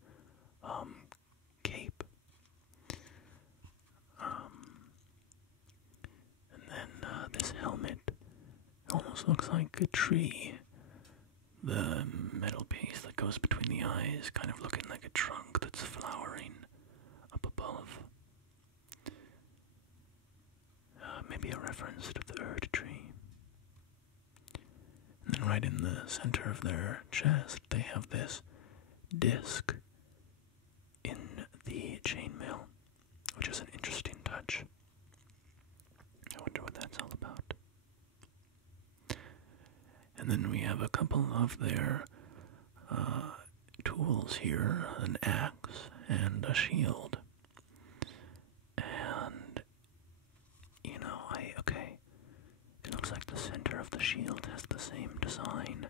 cape. And then this helmet almost looks like a tree. The metal piece that goes between the eyes kind of looking like a trunk that's flowering up above. Maybe a reference to the Erdtree. And then right in the center of their chest, they have this disc in the chainmail, which is an interesting touch. I wonder what that's all about. And then we have a couple of their tools here, an axe and a shield. And, it looks like the center of the shield has the same design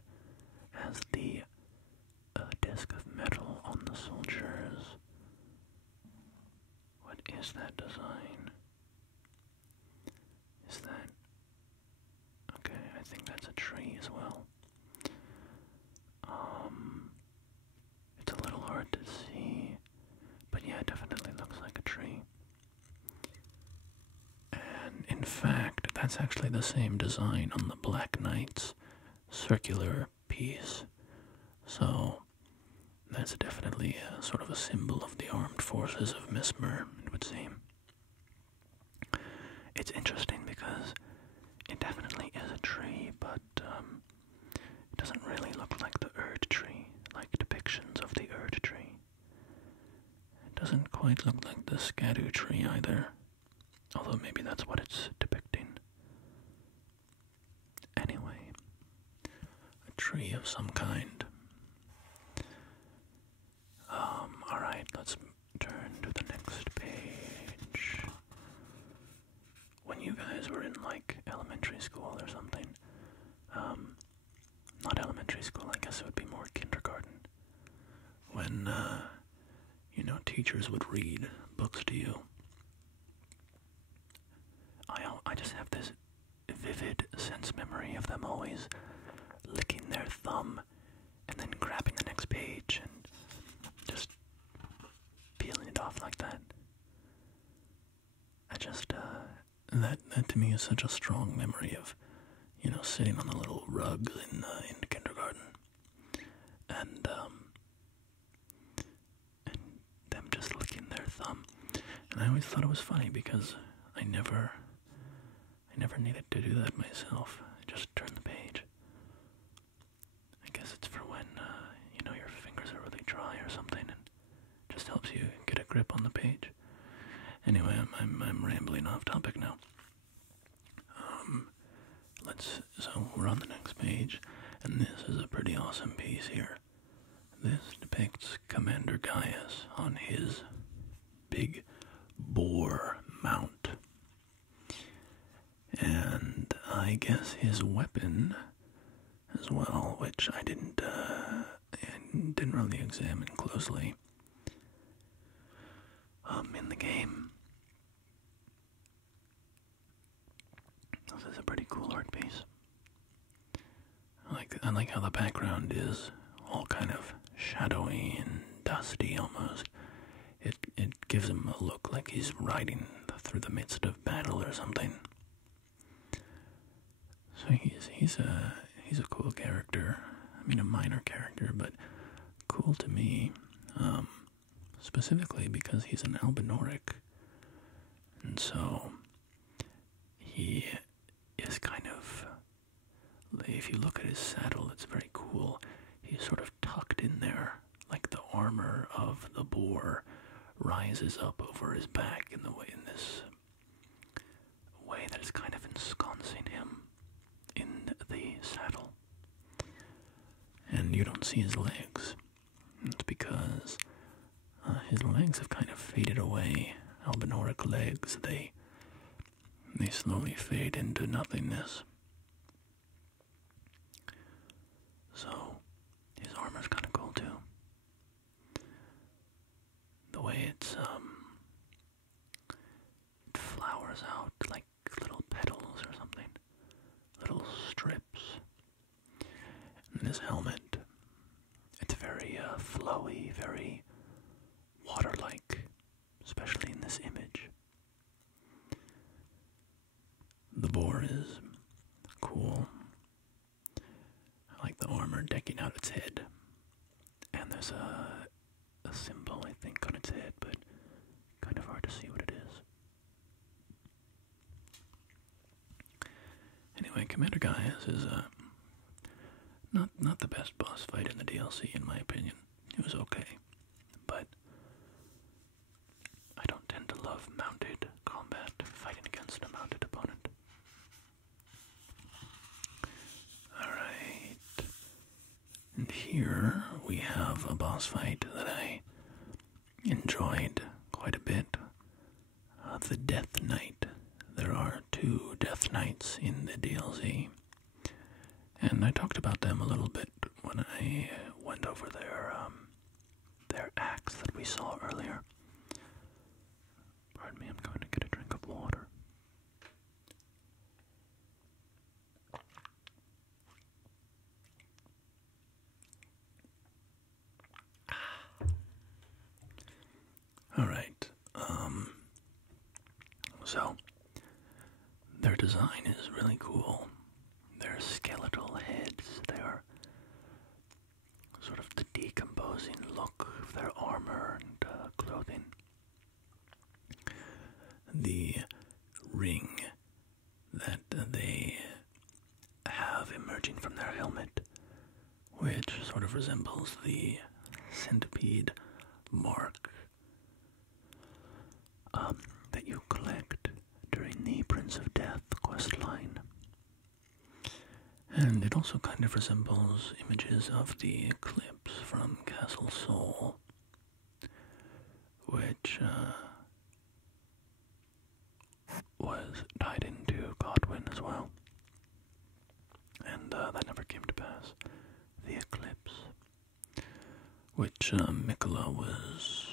as the disc of metal on the soldiers. What is that design? Is that... Okay, I think that's a tree as well. It's a little hard to see, but yeah, it definitely looks like a tree. And in fact, that's actually the same design on the Black Knight's circular piece. So that's definitely a sort of a symbol of the armed forces of Mesmer, it would seem. It's interesting because it definitely is a tree, but it doesn't really look like the Erdtree, like depictions of the Erdtree. It doesn't quite look like the Skadu tree either, although maybe that's what it's depicting. Anyway, a tree of some kind. Alright, let's turn to the next page. When you guys were in, elementary school or something, not elementary school, I guess it would be more kindergarten, when, teachers would read books to you, I just have this vivid sense memory of them always licking their thumb and then grabbing the next page and stuff like that. I just, that to me is such a strong memory of, sitting on the little rugs in kindergarten, and them just licking their thumb. And I always thought it was funny because I never needed to do that myself. I just turn the page. I guess it's for when, your fingers are really dry or something, and just helps you get a grip on the page. Anyway, I'm rambling off topic now. So we're on the next page, and this is a pretty awesome piece here. This depicts Commander Gaius on his big boar mount. And I guess his weapon as well, which I didn't really examine closely in the game. This is a pretty cool art piece. I like how the background is all kind of shadowy and dusty almost. It gives him a look like he's riding through the midst of battle or something. So he's a cool character. I mean, a minor character, but cool to me. Specifically because he's an Albinoric, and so he is kind of, if you look at his saddle, it's very cool. He's sort of tucked in there, like the armor of the boar rises up over his back in this way that is kind of ensconcing him in the saddle. And you don't see his legs. It's because his legs have kind of faded away. Albinoric legs, they slowly fade into nothingness. So his armor's kind of cool too. The way it flowers out like little petals or something, little strips. And his helmet, it's very flowy, very water-like, especially in this image. The boar is cool. I like the armor decking out its head. And there's a symbol, I think, on its head, but kind of hard to see what it is. Anyway, Commander Gaius is not the best boss fight in the DLC, in my opinion. It was okay, but I don't tend to love mounted combat, fighting against a mounted opponent. Alright. And here we have a boss fight that I enjoyed quite a bit. The Death Knight. There are 2 Death Knights in the DLC. And I talked about them a little bit when I went over their acts that we saw earlier. Pardon me, I'm going to get a drink of water. Alright, so their design is really cool. Their skeletal heads, their sort of the decomposing look of their armor and clothing. The ring that they have emerging from their helmet, which sort of resembles the centipede mark that you collect during the Prince of Death questline. And it also kind of resembles images of the eclipse from Castle Sol, which was tied into Godwin as well. And that never came to pass. The eclipse, which Mikola was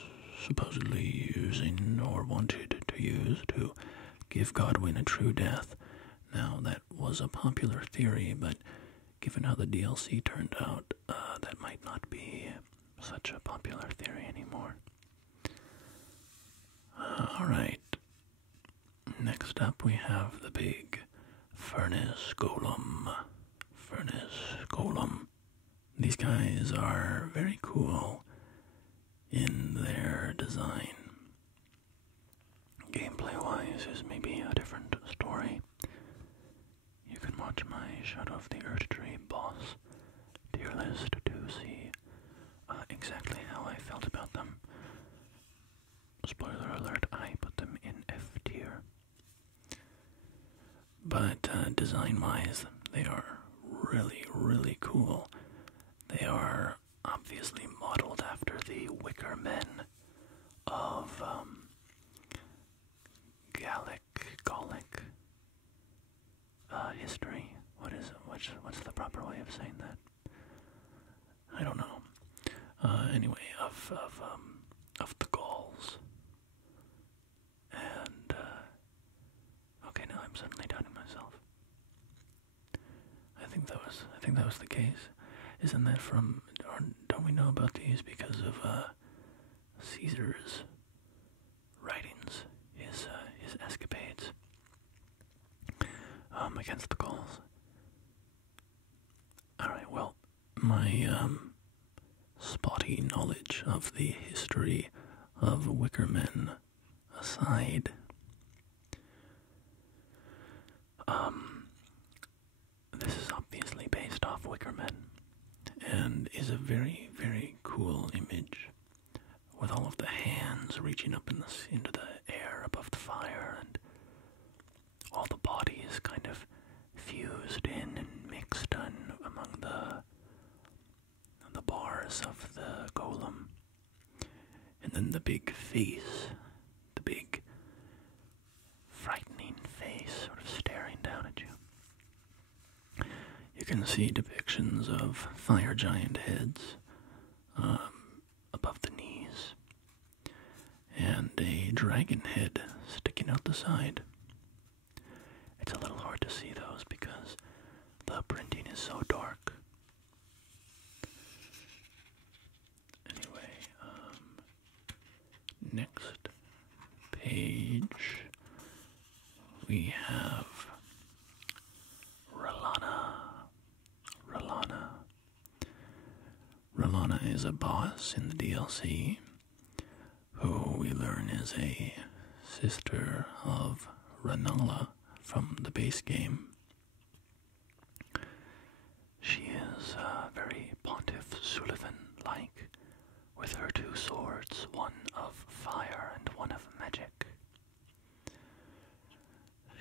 supposedly using or wanted to use to give Godwin a true death. Now, that was a popular theory, but given how the DLC turned out, that might not be such a popular theory anymore. Alright. Next up we have the big Furnace Golem. Furnace Golem. These guys are very cool in their design. Gameplay-wise is maybe a different story. You can watch my Shadow of the Erdtree boss tier list to see exactly how I felt about them. Spoiler alert, I put them in F tier. But design-wise, they are really, really cool. They are obviously modeled after the Wicker Men of Gallic history. What's the proper way of saying that? I don't know. Anyway, of the Gauls. And okay, now I'm suddenly doubting myself. I think that was the case. Isn't that from? Or don't we know about these because of Caesar's writings, his escapades against the Gauls? All right. Well, my spotty knowledge of the history of Wicker Men aside, this is obviously based off Wicker Men, and is a very, very cool image, with all of the hands reaching up into the air above the fire, and all the bodies kind of fused in and mixed in among the bars of the golem. And then the big face, the big frightening face sort of staring down at you. You can see depictions of fire giant heads above the knees, and a dragon head sticking out the side. It's a little hard to see those because the printing is so dark. Anyway, next page we have R'Lana is a boss in the DLC who we learn is a sister of R'Nala from the base game. She is very Pontiff Sulivan-like, with her two swords, one of fire and one of magic.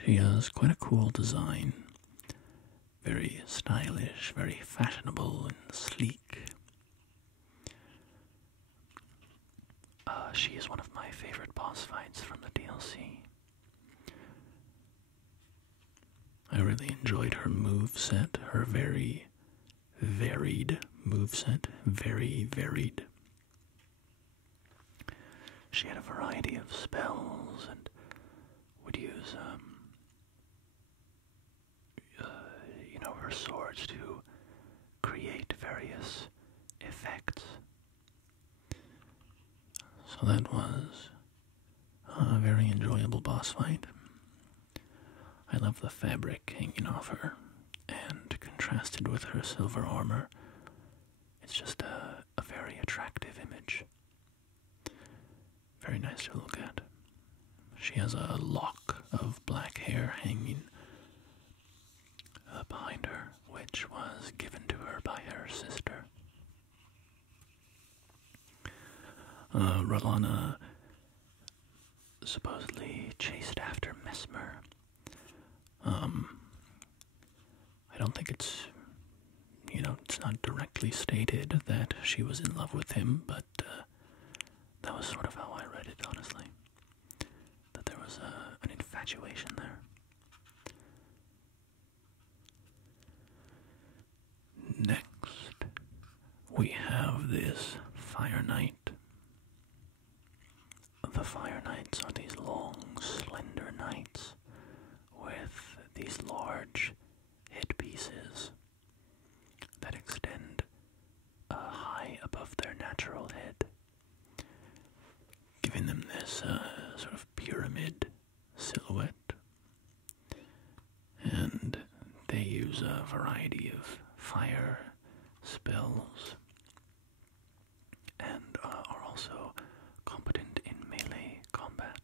She has quite a cool design, very stylish, very fashionable and sleek. She is one of my favorite boss fights from the DLC. I really enjoyed her moveset, her very varied moveset, very varied. She had a variety of spells and would use, her swords to create various effects. So that was a very enjoyable boss fight. I love the fabric hanging off her, and contrasted with her silver armor, it's just a very attractive image. Very nice to look at. She has a lock of black hair hanging behind her, which was given to her by her sister. R'Lana supposedly chased after Mesmer. I don't think it's not directly stated that she was in love with him, but that was sort of how I read it, honestly. That there was an infatuation there. Next, we have this Fire Knight. The Fire Knights are these long, slender knights with these large headpieces that extend high above their natural head, giving them this sort of variety of fire spells and are also competent in melee combat.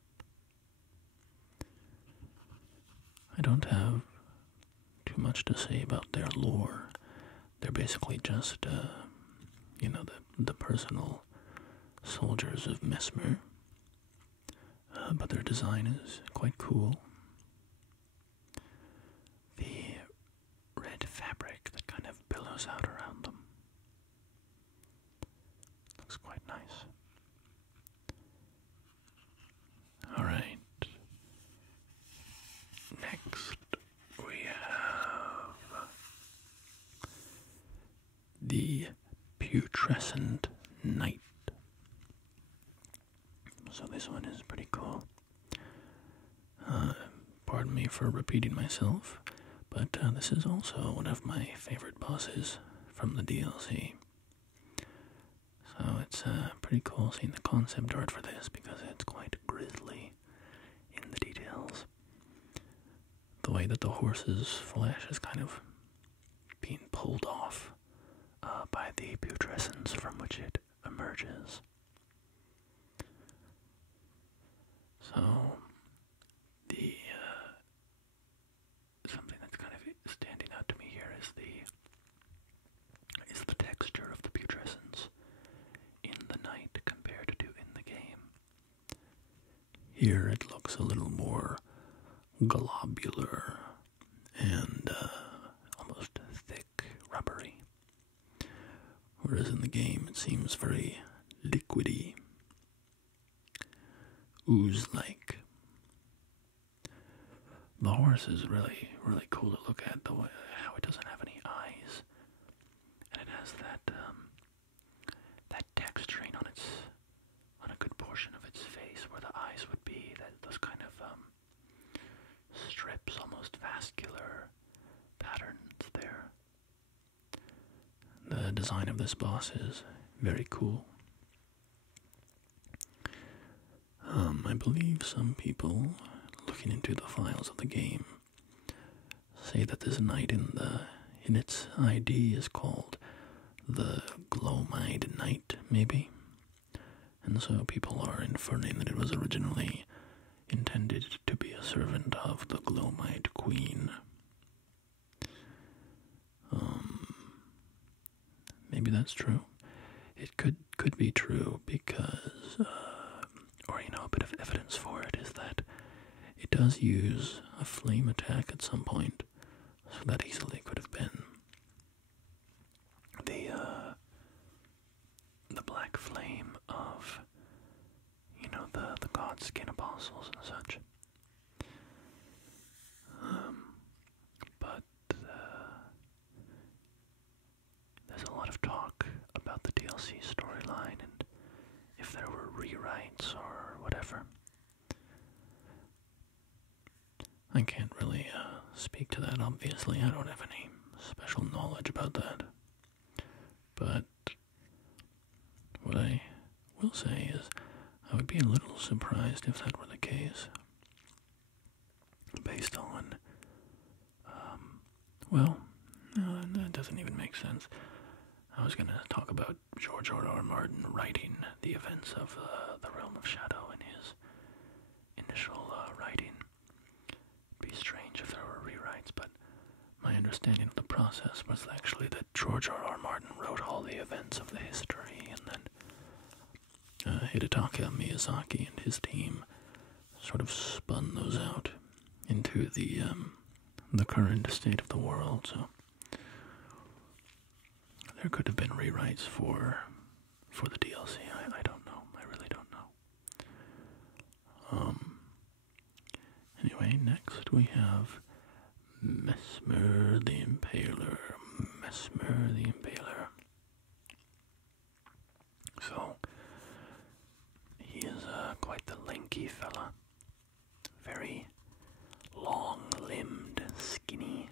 I don't have too much to say about their lore. They're basically just, the personal soldiers of Mesmer. But their design is quite cool. The red fabric that kind of billows out around them looks quite nice. Alright. Next, we have the Putrescent Knight. So this one is pretty cool. Pardon me for repeating myself, but this is also one of my favorite bosses from the DLC. So it's pretty cool seeing the concept art for this because it's quite grisly in the details. The way that the horse's flesh is kind of being pulled off by the putrescence from which it emerges. So, something that's kind of standing out to me here is the texture of the putrescence in the night compared to in the game. Here it looks a little more globular and almost thick, rubbery, whereas in the game it seems very liquidy, ooze-like. The horse is really, really cool to look at, the way how it doesn't have any eyes, and it has that texturing on a good portion of its face where the eyes would be. Those kind of strips, almost vascular patterns there. The design of this boss is very cool. I believe some people looking into the files of the game say that this knight in its ID is called the Glowmide Knight, maybe. And so people are inferring that it was originally intended to be a servant of the Glowmide Queen. Maybe that's true. It could be true because, a bit of evidence for it is that it does use a flame attack at some point, so that easily could have been the black flame of, the Godskin apostles and such. But there's a lot of talk about the DLC storyline and if there were rewrites or whatever. I can't really speak to that, obviously. I don't have any special knowledge about that. But what I will say is I would be a little surprised if that were the case. Based on, that doesn't even make sense. I was going to talk about George R.R. Martin writing the events of the Realm of Shadow in his initial writing. It'd be strange if there were rewrites, but my understanding of the process was actually that George R.R. Martin wrote all the events of the history, and then Hidetaka Miyazaki and his team sort of spun those out into the current state of the world. So there could have been rewrites for the DLC. I don't know. I really don't know. Anyway, next we have Mesmer the Impaler. Mesmer the Impaler. So, he is quite the lanky fella. Very long-limbed, skinny.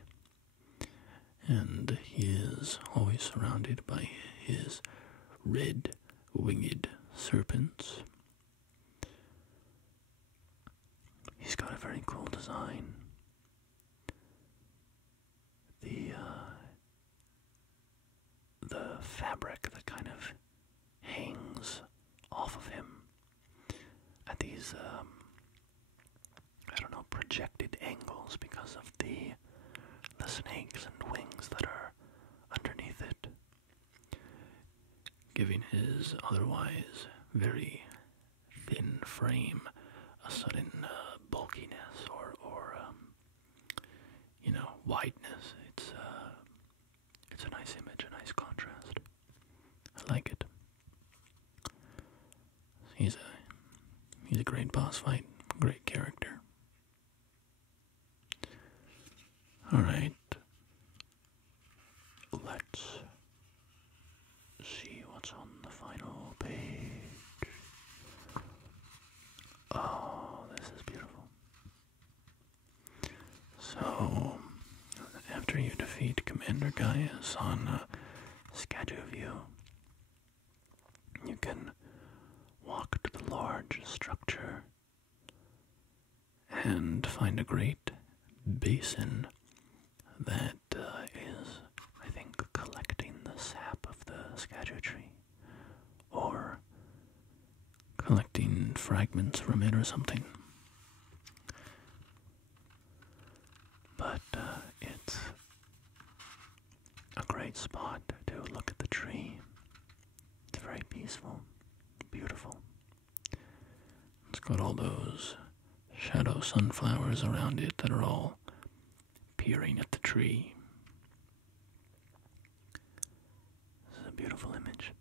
And he is always surrounded by his red-winged serpents. He's got a very cool design. the fabric that kind of hangs off of him at these, I don't know, projected angles because of the snakes and wings that are underneath it, giving his otherwise very thin frame a sudden bulkiness or wideness. It's a nice image, a nice contrast. I like it. He's a great boss fight, great character. All right, let's see what's on the final page. Oh, this is beautiful. So, after you defeat Commander Gaius on View, you can walk to the large structure and find a great basin that is, I think, collecting the sap of the Tree, or collecting fragments from it or something. But it's a great spot to look at the tree. It's very peaceful, beautiful. It's got all those shadow sunflowers around it that are all peering at the tree. This is a beautiful image.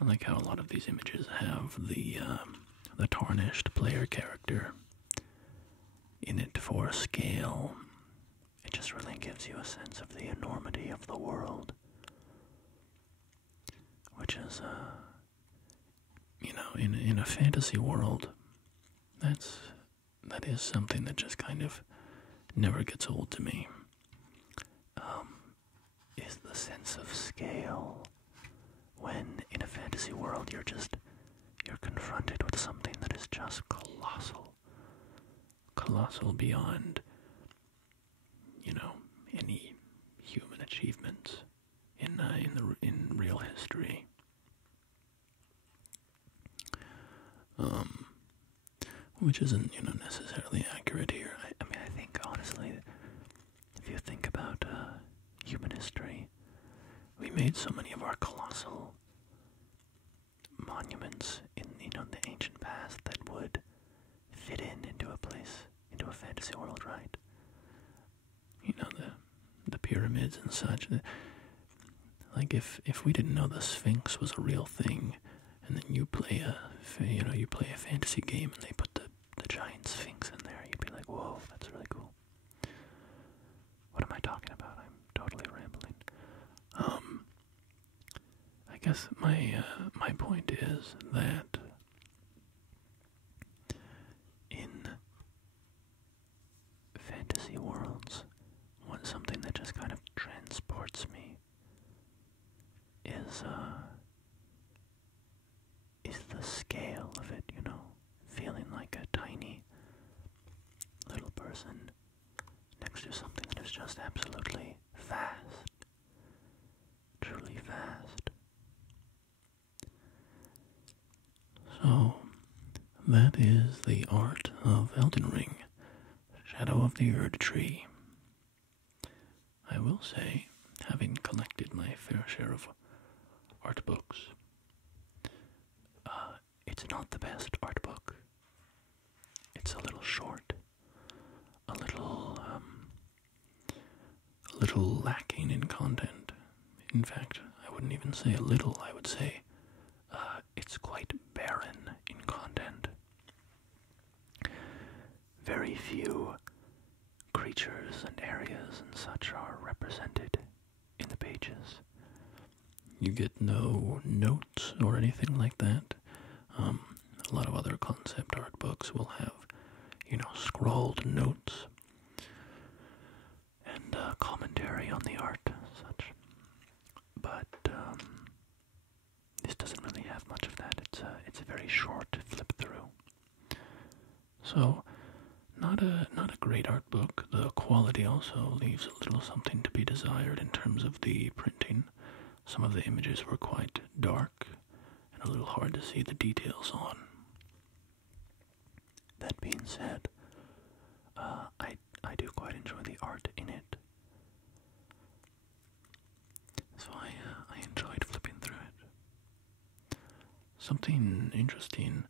I like how a lot of these images have the tarnished player character in it for scale. It just really gives you a sense of the enormity of the world, which is, in a fantasy world, that is something that just kind of never gets old to me. Is the sense of scale when in a fantasy world you're confronted with something that is just colossal beyond, any human achievements in real history. Which isn't, necessarily accurate here. I think, honestly, if you think about human history, we made so many of our colossal monuments in, the ancient past that would fit into a fantasy world, right? The pyramids and such. Like, if we didn't know the Sphinx was a real thing, and then you play a fantasy game and they put the giant Sphinx in there, you'd be like, whoa, that's really cool. What am I talking about? I'm totally rambling. I guess my point is that in fantasy worlds, something that just kind of transports me is the scale of it, feeling like a tiny little person next to something that is just absolutely vast, truly vast. So, that is the art of Elden Ring, Shadow of the Erdtree. I will say, having collected my fair share of art books, it's not the best art book. It's a little short, a little lacking in content. In fact, I wouldn't even say a little, I would say it's quite barren in content. Very few creatures and areas and such are represented in the pages. You get no notes or anything like that. A lot of other concept art books will have, scrawled notes and commentary on the art and such. But this doesn't really have much of that. It's a very short flip through. So, not a great art book. The quality also leaves a little something to be desired in terms of the printing. some of the images were quite dark and a little hard to see the details on. That being said, I do quite enjoy the art in it. So I enjoyed flipping through it. Something interesting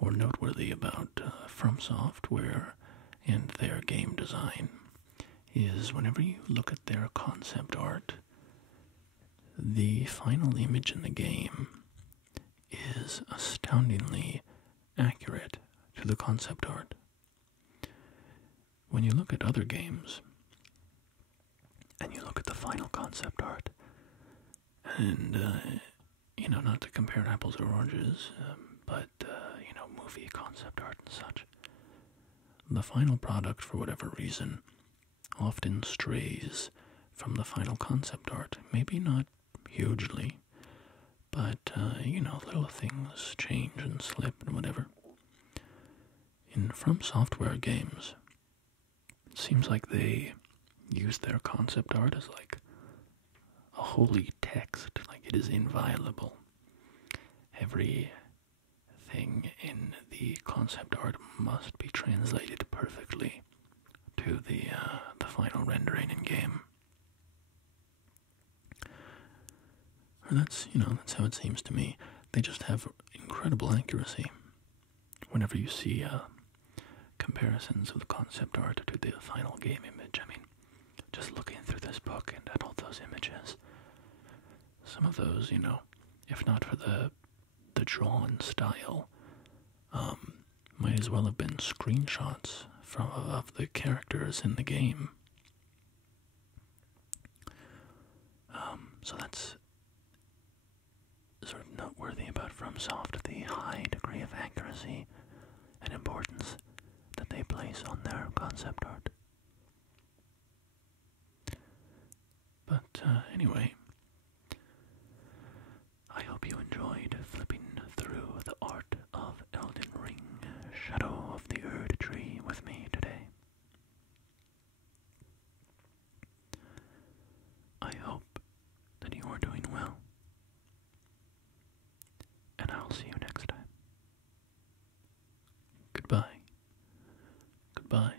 or noteworthy about From Software and their game design is whenever you look at their concept art, the final image in the game is astoundingly accurate to the concept art. When you look at other games, and you look at the final concept art, and, not to compare apples or oranges, but, movie concept art and such, the final product, for whatever reason, often strays from the final concept art. Maybe not hugely, but, little things change and slip and whatever. In From Software games, it seems like they use their concept art as like a holy text, like it is inviolable. Everything in the concept art must be translated perfectly to the final rendering in game. And that's how it seems to me. They just have incredible accuracy. Whenever you see comparisons of the concept art to the final game image, I mean, just looking through this book and at all those images, some of those, if not for the drawn style, might as well have been screenshots of the characters in the game. So that's sort of noteworthy about FromSoft, the high degree of accuracy and importance that they place on their concept art. But anyway, I hope you enjoyed flipping through the art of Elden Ring, Shadow of the Erdtree with me today. I hope that you are doing well, and I'll see you next time. Goodbye. Goodbye.